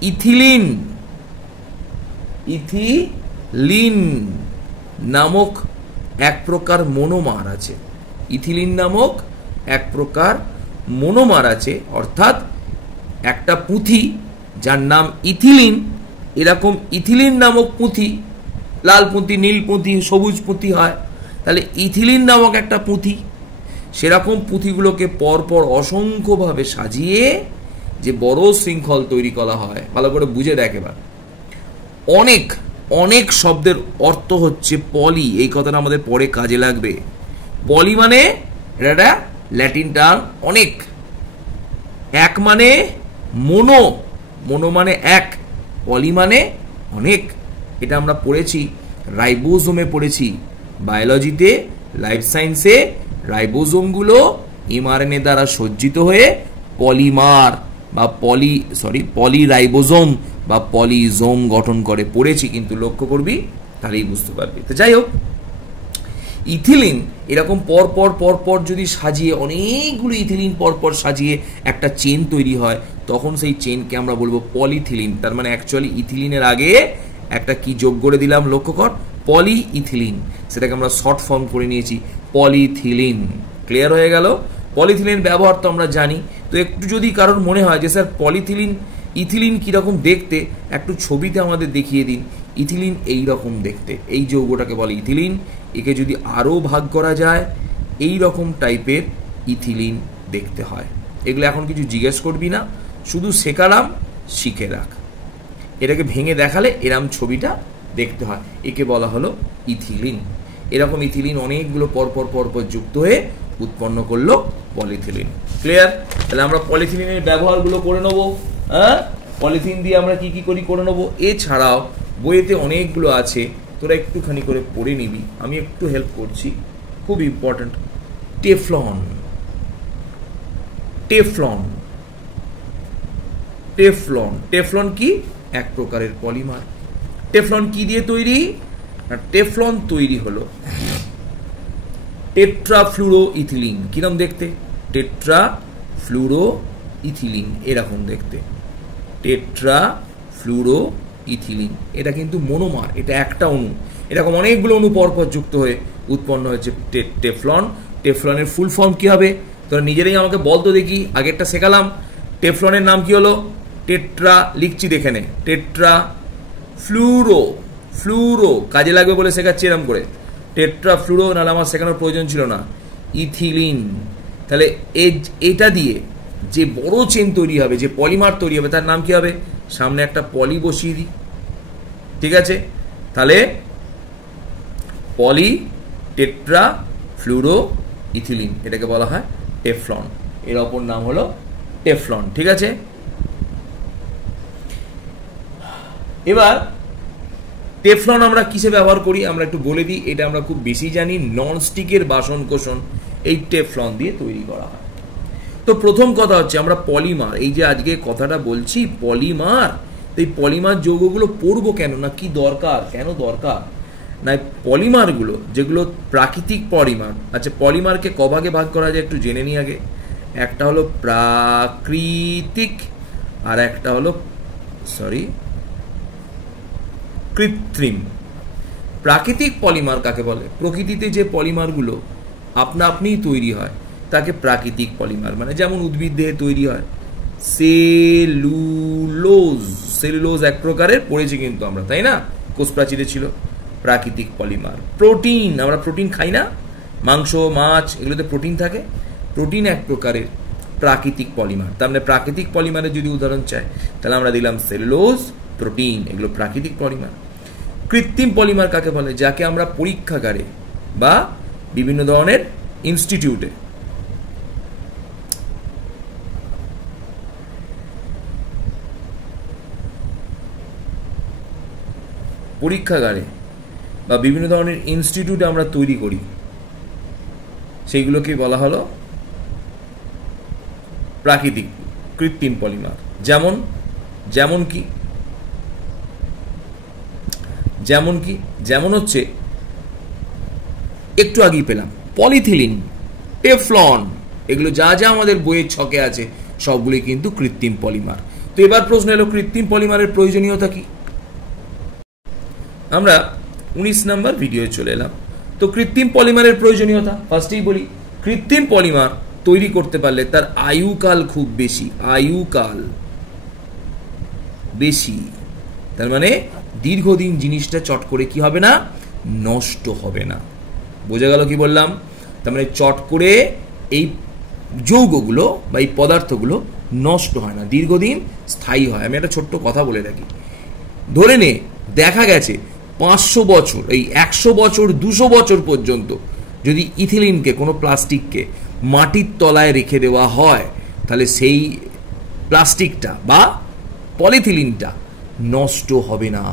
ইথিলিন নামক এক প্রকার মনোমার আছে। ইথিলিন নামক এক প্রকার মনোমার আছে, অর্থাৎ একটা পুঁথি যার নাম ইথিলিন, এরকম ইথিলিন নামক পুঁথি, লাল পুঁথি, নীল পুঁথি, সবুজ পুঁথি হয়, তাহলে ইথিলিন নামক একটা পুঁথি, সেরকম পুঁথিগুলোকে পরপর অসংখ্যভাবে সাজিয়ে যে বড় শৃঙ্খল তৈরি করা হয়, ভালো করে বুঝে দেখ এবার। অনেক অনেক শব্দের অর্থ হচ্ছে পলি, এই কথাটা আমাদের পরে কাজে লাগবে। পলি মানে এটা ল্যাটিন টার্ম অনেক, এক মানে মোনো, মোনো মানে এক, পলি মানে অনেক। এটা আমরা পড়েছি, রাইবোজোমে পড়েছি, বায়োলজিতে, লাইফ সায়েন্সে রাইবোজোমগুলো এমআরএনএ দ্বারা সজ্জিত হয়ে পলিমার বা পলিরাইবোজোম বা পলিজোম গঠন করে, পড়েছি, কিন্তু লক্ষ্য করবি তাহলেই বুঝতে পারবি। তো যাই হোক, ইথিলিন এরকম পরপর পরপর যদি সাজিয়ে, অনেকগুলো ইথিলিন পরপর সাজিয়ে একটা চেন তৈরি হয়, তখন সেই চেনকে আমরা বলবো পলিথিলিন। তার মানে অ্যাকচুয়ালি ইথিলিনের আগে একটা কি যোগ করে দিলাম, লক্ষ্য কর, পলি ইথিলিন, সেটাকে আমরা শর্ট ফর্ম করে নিয়েছি পলিথিলিন। ক্লিয়ার হয়ে গেল? পলিথিলিন ব্যবহার তো আমরা জানি। তো একটু যদি কারোর মনে হয় যে স্যার পলিথিলিন ইথিলিন কিরকম দেখতে, একটু ছবিতে আমাদের দেখিয়ে দিন। ইথিলিন এই রকম দেখতে, এই যৌগটাকে বলে ইথিলিন। একে যদি আরও ভাগ করা যায়, এই রকম টাইপের ইথিলিন দেখতে হয়। এগুলো এখন কিছু জিজ্ঞেস করবি না, শুধু শেখালাম, শিখে রাখ। এটাকে ভেঙে দেখালে এরম ছবিটা দেখতে হয়, একে বলা হলো ইথিলিন। এরকম ইথিলিন অনেকগুলো পরপর পরপর যুক্ত হয়ে উৎপন্ন করলো পলিথিলিন। ক্লিয়ার? তাহলে আমরা পলিথিলিনের ব্যবহারগুলো করে নেবো। হ্যাঁ, পলিথিন দিয়ে আমরা কি কি করি করে নেবো। এছাড়াও বইয়েতে অনেকগুলো আছে, তোরা একটুখানি করে পড়ে নিবি, আমি একটু হেল্প করছি, খুব important. Teflon, Teflon, Teflon, Teflon কি? এক প্রকারের পলিমার। টেফলন কি দিয়ে তৈরি? টেফলন তৈরি হলো টেট্রাফ্লুরো ইথিলিন। কিরকম দেখতে? টেট্রাফ্লুরো ইথিলিন এরকম দেখতে, টেট্রাফ্লুরো ইথিলিন। এটা কিন্তু মনোমার, এটা একটা অণু, এরকম অনেকগুলো অণু পরপর যুক্ত হয়ে উৎপন্ন হয়েছে টেফলন। টেফলনের ফুল ফর্ম কি হবে? তোরা নিজেরাই আমাকে বলতো দেখি, আগেরটা শেখালাম। টেফলনের নাম কি হলো? টেট্রা, লিখছি দেখে নে, টেট্রাফ্লুরো, ফ্লুরো কাজে লাগবে বলে শেখাচ্ছি এরকম করে, টেট্রাফ্লুরো, নাহলে আমার শেখানোর প্রয়োজন ছিল না, ইথিলিন। তাহলে এটা দিয়ে যে বড় চেন তৈরি হবে, যে পলিমার তৈরি হবে, তার নাম কি হবে? সামনে একটা পলি বসিয়ে দিই, ঠিক আছে? তাহলে পলি টেট্রাফ্লুরো ইথিলিন, এটাকে বলা হয় টেফলন। এর অপর নাম হলো টেফলন, ঠিক আছে? এবার টেফলন আমরা কিসে ব্যবহার করি আমরা একটু বলে দিই, এটা আমরা খুব বেশি জানি। নন স্টিকের বাসন কোসন এই টেফলন দিয়ে তৈরি করা হয়। তো প্রথম কথা হচ্ছে, আমরা পলিমার, এই যে আজকে কথাটা বলছি পলিমার, এই পলিমার যৌগগুলো পড়বো কেন, না কি দরকার, কেন দরকার না, পলিমারগুলো যেগুলো প্রাকৃতিক পলিমার। আচ্ছা, পলিমারকে কভাগে ভাগ করা যায় একটু জেনে নিই আগে। একটা হলো প্রাকৃতিক আর একটা হলো কৃত্রিম। প্রাকৃতিক পলিমার কাকে বলে? প্রকৃতিতে যে পলিমারগুলো আপনা আপনিই তৈরি হয় তাকে প্রাকৃতিক পলিমার, মানে যেমন উদ্ভিদ দেহে তৈরি হয় সেলুলোজ, সেলুলোজ এক প্রকারের, পড়েছি কিন্তু আমরা, তাই না? কোষ প্রাচীরে ছিল প্রাকৃতিক পলিমার। প্রোটিন, আমরা প্রোটিন খাই না, মাংস মাছ এগুলোতে প্রোটিন থাকে, প্রোটিন এক প্রকারের প্রাকৃতিক পলিমার। তার মানে প্রাকৃতিক পলিমারের যদি উদাহরণ চাই তাহলে আমরা দিলাম সেলুলোজ, প্রোটিন, এগুলো প্রাকৃতিক পলিমার। কৃত্রিম পলিমার কাকে বলে? যাকে আমরা পরীক্ষাগারে বা বিভিন্ন ধরনের ইনস্টিটিউটে পরীক্ষাগারে বা বিভিন্ন ধরনের ইনস্টিটিউটে আমরা তৈরি করি, সেইগুলোকে বলা হলো প্রাকৃতিক কৃত্রিম পলিমার। যেমন যেমন কি যেমন কি যেমন হচ্ছে একটু আগেই পেলাম পলিথিলিন, টেফলন, এগুলো যা যা আমাদের বইয়ের ছকে আছে সবগুলি কিন্তু কৃত্রিম পলিমার। তো এবার প্রশ্ন এলো কৃত্রিম পলিমারের প্রয়োজনীয়তা কি। আমরা 19 নম্বর ভিডিও চলে এলাম। তো কৃত্রিম পলিমারের প্রয়োজনীয়তা ফার্স্টেই বলি, কৃত্রিম পলিমার তৈরি করতে পারলে তার আয়ুকাল খুব বেশি, আয়ুকাল বেশি, তার মানে দীর্ঘদিন জিনিসটা চট করে কি হবে না, নষ্ট হবে না। বোঝা গেল কি বললাম? তার মানে চট করে এই যৌগগুলো বা এই পদার্থগুলো নষ্ট হয় না, দীর্ঘদিন স্থায়ী হয়। আমি একটা ছোট্ট কথা বলে রাখি, ধরে নে দেখা গেছে 500 বছর, এই 100 বছর 200 বছর পর্যন্ত যদি ইথিলিনকে, কোনো প্লাস্টিককে মাটির তলায় রেখে দেওয়া হয়, তাহলে সেই প্লাস্টিকটা বা পলিথিলিনটা নষ্ট হবে না।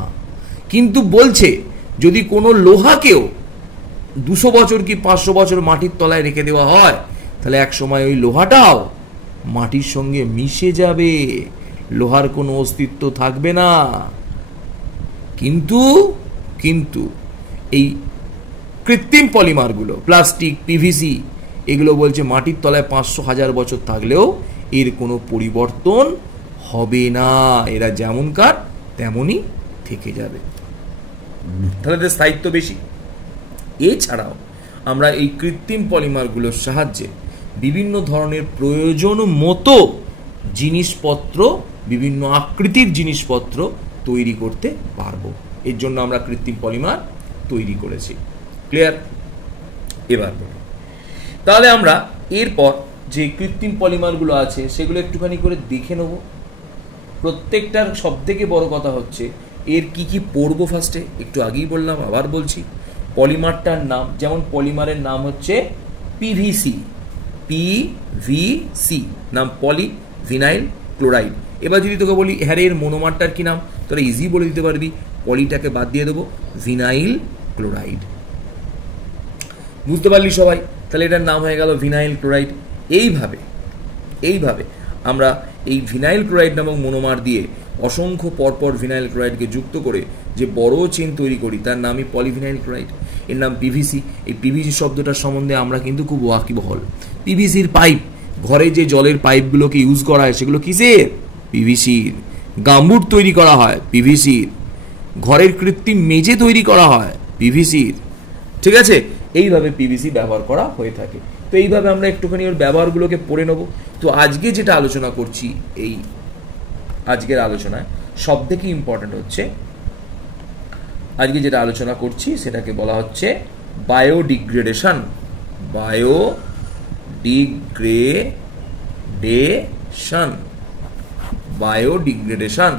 কিন্তু বলছে যদি কোনো লোহাকেও 200 বছর কি 500 বছর মাটির তলায় রেখে দেওয়া হয়, তাহলে এক সময় ওই লোহাটাও মাটির সঙ্গে মিশে যাবে, লোহার কোনো অস্তিত্ব থাকবে না। কিন্তু কিন্তু এই কৃত্রিম পলিমারগুলো, প্লাস্টিক, পিভিসি, এগুলো বলছে মাটির তলায় 500,000 বছর থাকলেও এর কোনো পরিবর্তন হবে না, এরা যেমনকার তেমনই থেকে যাবে। তাহলে এদের স্থায়িত্ব বেশি। এছাড়াও আমরা এই কৃত্রিম পলিমারগুলোর সাহায্যে বিভিন্ন ধরনের প্রয়োজন মতো জিনিসপত্র, বিভিন্ন আকৃতির জিনিসপত্র তৈরি করতে পারবো। এর জন্য আমরা কৃত্রিম পলিমার তৈরি করেছি। ক্লিয়ার? এবার তাহলে আমরা এরপর যে কৃত্রিম পলিমারগুলো আছে সেগুলো একটুখানি করে দেখে নেব। প্রত্যেকটার সব থেকে বড় কথা হচ্ছে এর কি কি পড়বো। ফার্স্টে একটু আগেই বললাম, আবার বলছি, পলিমারটার নাম, যেমন পলিমারের নাম হচ্ছে পিভিসি, পিভিসি নাম পলি ভিনাইল ক্লোরাইড। এবার যদি তোকে বলি হ্যাঁ এর মনোমারটার কি নাম, তোরা ইজি বলে দিতে পারবি, পলিটাকে বাদ দিয়ে দেবো ভিনাইল ক্লোরাইড। বুঝতে পারলি সবাই? তাহলে এটার নাম হয়ে গেল ভিনাইল ক্লোরাইড। এইভাবে আমরা এই ভিনাইল ক্লোরাইড নামক মনোমার দিয়ে অসংখ্য পরপর ভিনাইল ক্লোরাইডকে যুক্ত করে যে বড় চেন তৈরি করি তার নামই পলিভিনাইল ক্লোরাইড, এর নাম পিভিসি। এই পিভিসি শব্দটার সম্বন্ধে আমরা কিন্তু খুব ওয়াকিবহল। পিভিসির পাইপ, ঘরে যে জলের পাইপগুলোকে ইউজ করা হয় সেগুলো কিসের? পিভিসির। গাম্বুট তৈরি করা হয় পিভিসির। ঘরের কৃত্রিম মেঝে তৈরি করা হয় পিভিসির। ঠিক আছে? এইভাবে পিভিসি ব্যবহার করা হয়ে থাকে। তো এইভাবে আমরা একটুখানি ওর ব্যবহারগুলোকে পড়ে নেব। তো আজকে যেটা আলোচনা করছি, এই আজকের আলোচনায় সব থেকে ইম্পর্টেন্ট হচ্ছে, আজকে যেটা আলোচনা করছি সেটাকে বলা হচ্ছে বায়োডিগ্রেডেশন। বায়োডিগ্রেডেশন, বায়োডিগ্রেডেশন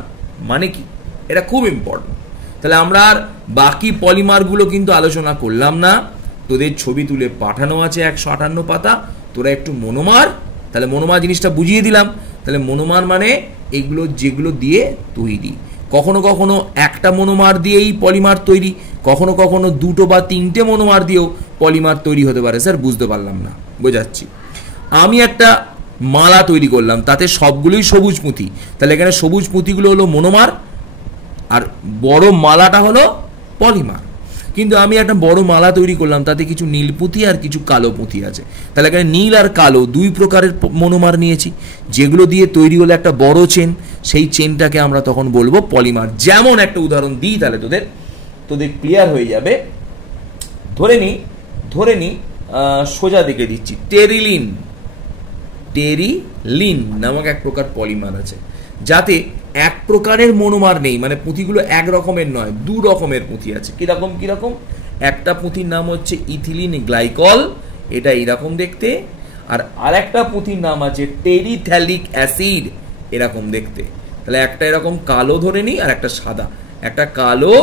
মানে কি, এটা খুব ইম্পর্টেন্ট। তাহলে আমরা আর বাকি পলিমারগুলো কিন্তু আলোচনা করলাম না, তোদের ছবি তুলে পাঠানো আছে 158 পাতা, তোরা একটু মনোমার, তাহলে মনোমার জিনিসটা বুঝিয়ে দিলাম। তাহলে মনোমার মানে এগুলো যেগুলো দিয়ে তৈরি, কখনো কখনো একটা মনোমার দিয়েই পলিমার তৈরি, কখনো কখনো 2 বা 3টে মনোমার দিয়েও পলিমার তৈরি হতে পারে। স্যার বুঝতে পারলাম না, বোঝাচ্ছি। আমি একটা মালা তৈরি করলাম, তাতে সবগুলোই সবুজ পুঁতি, তাহলে এখানে সবুজ পুঁতিগুলো হলো মনোমার আর বড় মালাটা হলো পলিমার। কিন্তু আমি একটা বড় মালা তৈরি করলাম, তাতে কিছু নীল পুঁতি আর কিছু কালো পুঁতি আছে, তাহলে এখানে নীল আর কালো 2 প্রকারের মনোমার নিয়েছি, যেগুলো দিয়ে তৈরি হলো একটা বড় চেন। সেই চেনটাকে আমরা তখন বলবো পলিমার। যেমন একটা উদাহরণ দিই, তাহলে তোদের ক্লিয়ার হয়ে যাবে। ধরে নি সোজা দিকে দিচ্ছি, টেরিলিন নামক এক প্রকার পলিমার আছে, যাতে এক প্রকারের মনোমার নেই, মানে পুঁতিগুলো এক রকমের নয়, 2 রকমের পুঁতি আছে। কিরকম? একটা পুঁতির নাম হচ্ছে ইথিলিন গ্লাইকল, এটা এইরকম দেখতে, আর আরেকটা পুঁতির নাম আছে টেরিথ্যালিক অ্যাসিড, এরকম দেখতে। তাহলে একটা এরকম কালো ধরে নিই আর একটা সাদা, একটা কালো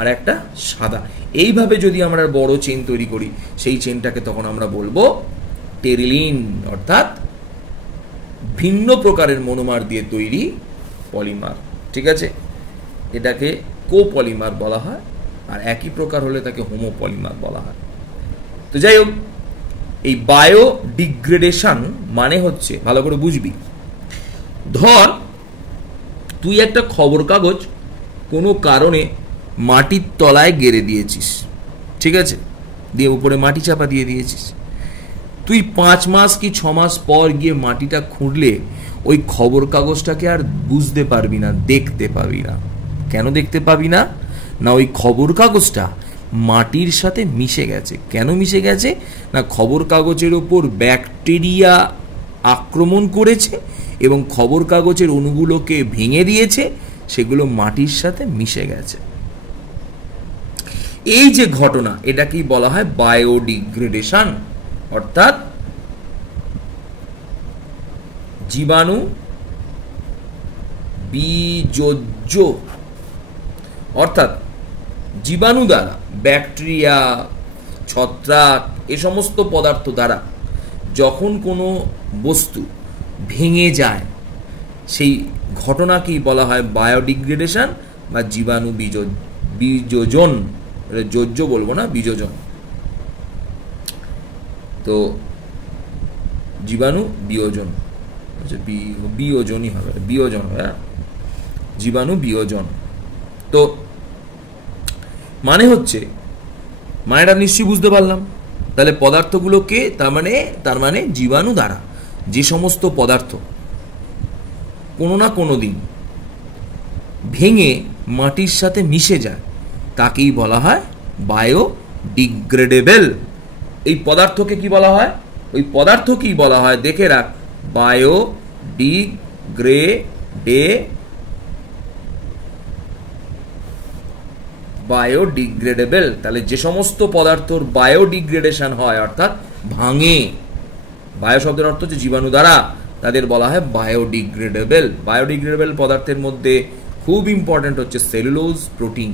আর একটা সাদা। এইভাবে যদি আমরা বড় চেন তৈরি করি, সেই চেনটাকে তখন আমরা বলবো টেরিলিন, অর্থাৎ ভিন্ন প্রকারের মনোমার দিয়ে তৈরি পলিমার। ঠিক আছে? এটাকে কোপলিমার বলা হয়, আর একই প্রকার হলে তাকে হোমোপলিমার বলা হয়। তো যাই হোক, এই বায়োডিগ্রেডেশন মানে হচ্ছে, ভালো করে বুঝবি, ধর তুই একটা খবর কাগজ কোনো কারণে মাটির তলায় গেড়ে দিয়েছিস, ঠিক আছে, দিয়ে উপরে মাটি চাপা দিয়ে দিয়েছিস। তুই 5 মাস কি 6 মাস পর গিয়ে মাটিটা খুঁড়লে ওই খবর কাগজটাকে আর বুঝতে পারবি না, দেখতে পাবি না। কেন দেখতে পাবি না? না, ওই খবর কাগজটা মাটির সাথে মিশে গেছে। কেন মিশে গেছে? না, খবর কাগজের ওপর ব্যাকটেরিয়া আক্রমণ করেছে এবং খবর কাগজের অণুগুলোকে ভেঙে দিয়েছে, সেগুলো মাটির সাথে মিশে গেছে। এই যে ঘটনা, এটাকেই বলা হয় বায়োডিগ্রেডেশন, অর্থাৎ জীবাণু বীজোজ্জ, অর্থাৎ জীবাণু দ্বারা, ব্যাকটেরিয়া, ছত্রাক, এ সমস্ত পদার্থ দ্বারা যখন কোনো বস্তু ভেঙে যায়, সেই ঘটনাকেই বলা হয় বায়োডিগ্রেডেশন বা জীবাণু বীজোজন। যোজ্য বলবো না, বীজোজন। তো জীবাণু বিয়োজন, বিয়োজনই হবে, বিয়োজন হবে, জীবাণু বিয়োজন। তো মানে হচ্ছে, মানেটা নিশ্চয়ই বুঝতে পারলাম। তাহলে পদার্থগুলোকে, তার মানে জীবাণু দ্বারা যে সমস্ত পদার্থ কোনো না কোনো দিন ভেঙে মাটির সাথে মিশে যায়, তাকেই বলা হয় বায়োডিগ্রেডেবল। এই পদার্থকে কি বলা হয়? ওই পদার্থকেই বলা হয়, দেখে রাখ, বায়োডিগ্রেডেবল। তাহলে যে সমস্ত পদার্থর বায়োডিগ্রেডেশন হয়, অর্থাৎ ভাঙে, বায়ো শব্দের অর্থ হচ্ছে জীবাণু দ্বারা, তাদের বলা হয় বায়োডিগ্রেডেবল। বায়োডিগ্রেডেবল পদার্থের মধ্যে খুব ইম্পর্টেন্ট হচ্ছে সেলুলোজ, প্রোটিন।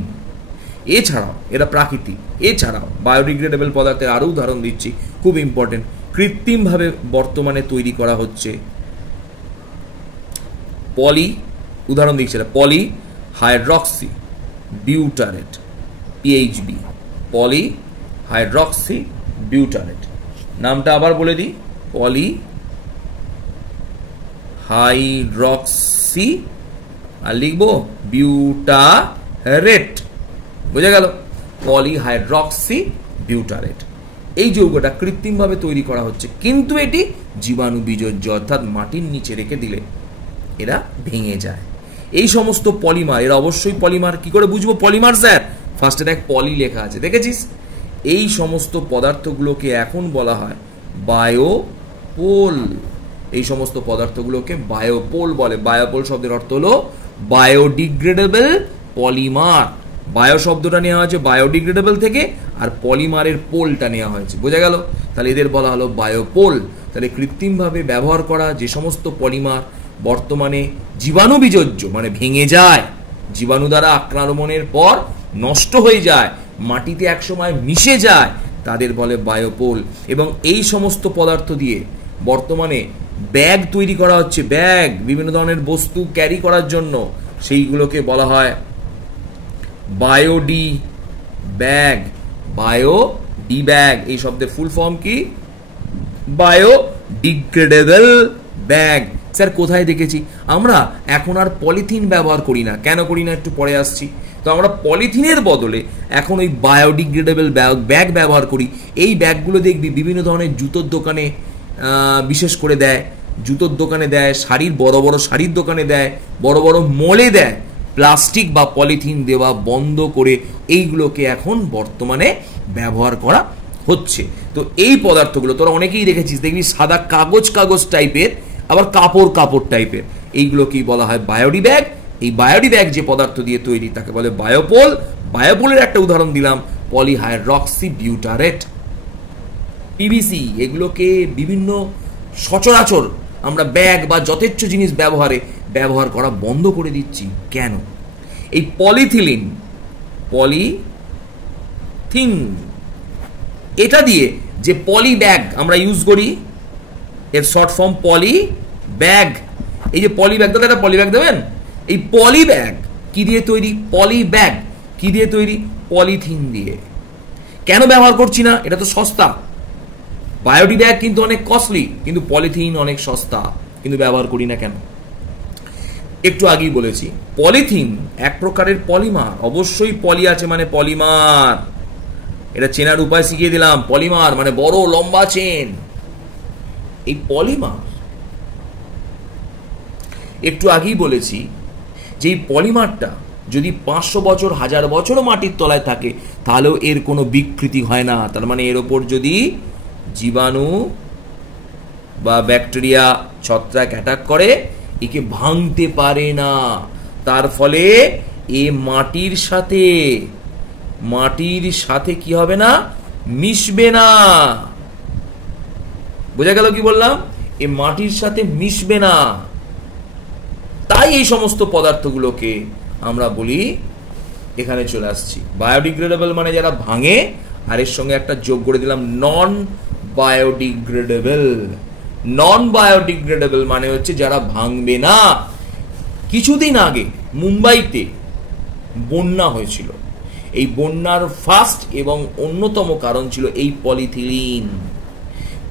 এছাড়াও এরা প্রাকৃতিক। এছাড়াও বায়োডিগ্রেডেবল পদার্থের আরও উদাহরণ দিচ্ছি, খুব ইম্পর্টেন্ট, কৃত্রিমভাবে বর্তমানে তৈরি করা হচ্ছে উদাহরণ দিচ্ছি, পলি হাইড্রক্সি বিউটারেট, পিএইচবি, পলি হাইড্রক্সি বিউটারেট। নামটা আবার বলে দিই, পলি হাইড্রক্সি, আর লিখবো বিউটারেট। বুঝা গেল? পলি হাইড্রক্সি বিউটারেট। এই যৌগটা কৃত্রিমভাবে তৈরি করা হচ্ছে, কিন্তু এটি জীবাণু বীজোজ্জ, অর্থাৎ মাটির নিচে রেখে দিলে এরা ভেঙে যায়। এই সমস্ত পলিমার, এরা অবশ্যই পলিমার। কি করে বুঝবো পলিমার স্যার? ফার্স্টে দেখ, পলি লেখা আছে, দেখেছিস? এই সমস্ত পদার্থগুলোকে এখন বলা হয় বায়োপোল। এই সমস্ত পদার্থগুলোকে বায়োপোল বলে। বায়োপোল শব্দের অর্থ হলো বায়োডিগ্রেডেবল পলিমার। বায়ো শব্দটা নেওয়া হয়েছে বায়োডিগ্রেডেবল থেকে, আর পলিমারের পোলটা নেওয়া হয়েছে। বোঝা গেল? তাহলে এদের বলা হলো বায়োপোল। তাহলে কৃত্রিমভাবে ব্যবহার করা যে সমস্ত পলিমার বর্তমানে জীবাণু বীজোজ্জ, মানে ভেঙে যায়, জীবাণু দ্বারা আক্রমণের পর নষ্ট হয়ে যায়, মাটিতে একসময় মিশে যায়, তাদের বলে বায়োপোল। এবং এই সমস্ত পদার্থ দিয়ে বর্তমানে ব্যাগ তৈরি করা হচ্ছে, ব্যাগ, বিভিন্ন ধরনের বস্তু ক্যারি করার জন্য, সেইগুলোকে বলা হয় বায়োডি ব্যাগ। বায়োডি ব্যাগ, এই শব্দের ফুল ফর্ম কি? Biodegradable bag. স্যার কোথায় দেখেছি? আমরা এখন আর পলিথিন ব্যবহার করি না। কেন করি না একটু পরে আসছি। তো আমরা পলিথিনের বদলে এখন ওই বায়োডিগ্রেডেবল ব্যাগ ব্যবহার করি। এই ব্যাগগুলো দেখবি বিভিন্ন ধরনের জুতোর দোকানে বিশেষ করে দেয়, জুতোর দোকানে দেয়, শাড়ির বড় বড় শাড়ির দোকানে দেয়, বড় বড় মলে দেয়। প্লাস্টিক বা পলিথিন দেওয়া বন্ধ করে এইগুলোকে এখন বর্তমানে ব্যবহার করা হচ্ছে। তো এই পদার্থগুলো তোরা অনেকেই দেখেছিস, দেখবি সাদা কাগজ টাইপের, আবার কাপড় টাইপের, এইগুলোকেই বলা হয় বায়োডি ব্যাগ। এই বায়োডি ব্যাগ যে পদার্থ দিয়ে তৈরি তাকে বলে বায়োপোল। বায়োপোলের একটা উদাহরণ দিলাম, পলিহাইড্রক্সি বিউটারেট, পিভিসি। এগুলোকে বিভিন্ন সচরাচর আমরা ব্যাগ বা যথেচ্ছ জিনিস ব্যবহার করা বন্ধ করে দিচ্ছি। কেন? এই পলিথিন, এটা দিয়ে যে পলি ব্যাগ আমরা ইউজ করি, এর শর্ট ফর্ম পলি ব্যাগ। এই যে পলি ব্যাগ, দাদা একটা পলি ব্যাগ দেবেন। এই পলি ব্যাগ কি দিয়ে তৈরি? Poly bag. কি দিয়ে তৈরি? পলিথিন দিয়ে। কেন ব্যবহার করছি না? এটা তো সস্তা। বায়োডি ব্যাগ কিন্তু অনেক কস্টলি, কিন্তু পলিথিন অনেক সস্তা, কিন্তু ব্যবহার করি না কেন? একটু আগেই বলেছি, পলিথিন এক প্রকারের পলিমার। অবশ্যই পলি আছে মানে পলিমার, এটা চেনার উপায় শিখিয়ে দিলাম। পলিমার মানে বড় লম্বা চেন। এই পলিমার, একটু আগেই বলেছি যে এই পলিমারটা যদি 500 বছর 1000 বছরও মাটির তলায় থাকে তাহলেও এর কোনো বিকৃতি হয় না। তার মানে এর ওপর যদি জীবাণু বা ব্যাকটেরিয়া, ছত্রাক অ্যাটাক করে, একে ভাঙতে পারে না। তার ফলে এ মাটির সাথে কি হবে না? মিশবে না। বোঝা গেল কি বললাম? এ মাটির সাথে মিশবে না। তাই এই সমস্ত পদার্থগুলোকে আমরা বলি, এখানে চলে আসছি, বায়োডিগ্রেডেবল মানে যারা ভাঙে, আর এর সঙ্গে একটা যোগ করে দিলাম নন বায়োডিগ্রেডেবল। নন বায়োডিগ্রেডেবল মানে হচ্ছে যারা ভাঙবে না। কিছুদিন আগে মুম্বাইতে বন্যা হয়েছিল। এই বন্যার ফার্স্ট এবং অন্যতম কারণ ছিল এই পলিথিলিন।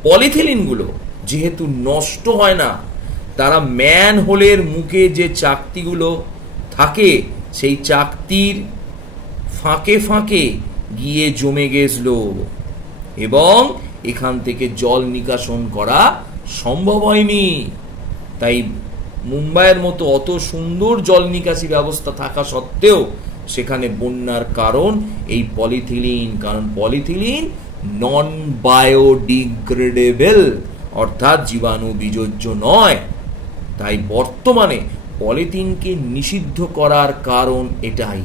পলিথিলিনগুলো যেহেতু নষ্ট হয় না, তারা ম্যান হোলের মুখে যে চাকতিগুলো থাকে সেই চাকতির ফাঁকে ফাঁকে গিয়ে জমে গেছিল এবং এখান থেকে জল নিকাশন করা সম্ভব হয়নি। তাই মুম্বাইয়ের মতো অত সুন্দর জল নিকাশি ব্যবস্থা থাকা সত্ত্বেও সেখানে বন্যার কারণ এই পলিথিলিন। কারণ পলিথিলিন নন বায়োডিগ্রেডেবল, অর্থাৎ জীবাণু বিযোজ্য নয়। তাই বর্তমানে পলিথিনকে নিষিদ্ধ করার কারণ এটাই।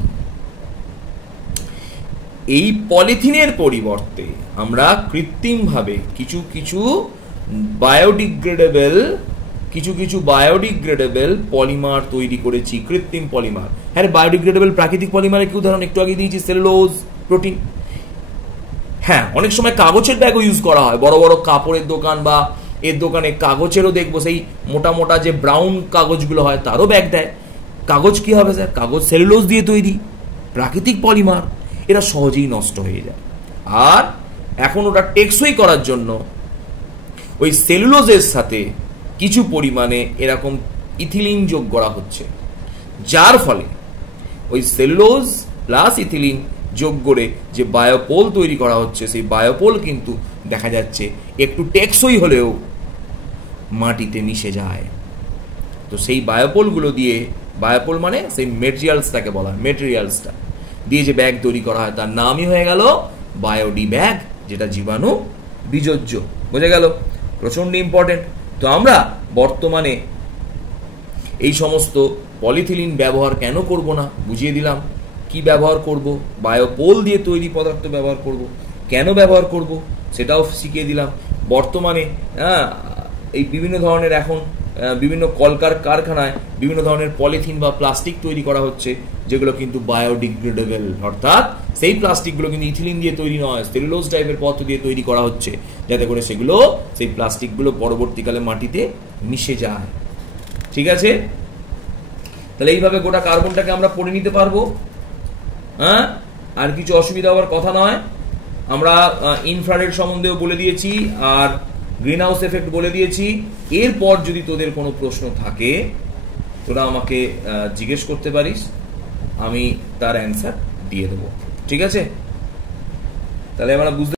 এই পলিথিনের পরিবর্তে আমরা কৃত্রিমভাবে কিছু কিছু বায়োডিগ্রেডেবল পলিমার তৈরি করেছি, কৃত্রিম পলিমার। হ্যাঁ, বায়োডিগ্রেডেবল প্রাকৃতিক পলিমারের কি উদাহরণ? একটু আগে দিয়েছি, সেলুলোজ, প্রোটিন। হ্যাঁ, অনেক সময় কাগজের ব্যাগও ইউজ করা হয়। বড় বড় কাপড়ের দোকান বা এর দোকানে কাগজেরও দেখবো, সেই মোটা মোটা যে ব্রাউন কাগজগুলো হয় তারও ব্যাগ দেয়। কাগজ কি হবে স্যার? কাগজ সেলুলোজ দিয়ে তৈরি, প্রাকৃতিক পলিমার। এরা সহজেই নষ্ট হয়ে যায়। আর এখন ওটা টেকসই করার জন্য ওই সেলুলোজের সাথে কিছু পরিমাণে এরকম ইথিলিন যোগ করা হচ্ছে, যার ফলে ওই সেলুলোজ প্লাস ইথিলিন যোগ করে যে বায়োপোল তৈরি করা হচ্ছে, সেই বায়োপোল কিন্তু দেখা যাচ্ছে একটু টেকসই হলেও মাটিতে মিশে যায়। তো সেই বায়োপোলগুলো দিয়ে, বায়োপোল মানে সেই মেটেরিয়ালসটাকে বলা হয়, মেটেরিয়ালসটা দিয়ে যে ব্যাগ তৈরি করা হয় তার নামই হয়ে গেল বায়োডি ব্যাগ, যেটা জীবাণু বিযোজ্য। বোঝা গেল? প্রচন্ড ইম্পর্টেন্ট। তো আমরা বর্তমানে এই সমস্ত পলিথিলিন ব্যবহার কেন করব না বুঝিয়ে দিলাম। কি ব্যবহার করব? বায়োপোল দিয়ে তৈরি পদার্থ ব্যবহার করব। কেন ব্যবহার করব সেটাও শিখিয়ে দিলাম। বর্তমানে এই বিভিন্ন ধরনের এখন বিভিন্ন কারখানায় বিভিন্ন ধরনের পলিথিন বা প্লাস্টিক তৈরি করা হচ্ছে, যেগুলো কিন্তু বায়োডিগ্রেডেবল, অর্থাৎ সেই প্লাস্টিকগুলো কিন্তু ইথিলিন দিয়ে তৈরি নয়, সেলুলোজ টাইপের পদার্থ দিয়ে তৈরি করা হচ্ছে, যাতে করে সেগুলো, সেই প্লাস্টিকগুলো পরবর্তীকালে মাটিতে মিশে যায়। ঠিক আছে? তাহলে এইভাবে গোটা কার্বনটাকে আমরা পড়ে নিতে পারবো। হ্যাঁ, আর কিছু অসুবিধা হওয়ার কথা নয়। আমরা ইনফ্রারেড সম্বন্ধেও বলে দিয়েছি আর গ্রিন হাউস এফেক্ট বলে দিয়েছি। এরপর যদি তোদের কোনো প্রশ্ন থাকে তোরা আমাকে জিজ্ঞেস করতে পারিস, আমি তার অ্যান্সার দিয়ে দেবো। ঠিক আছে? তাহলে আমরা বুঝতে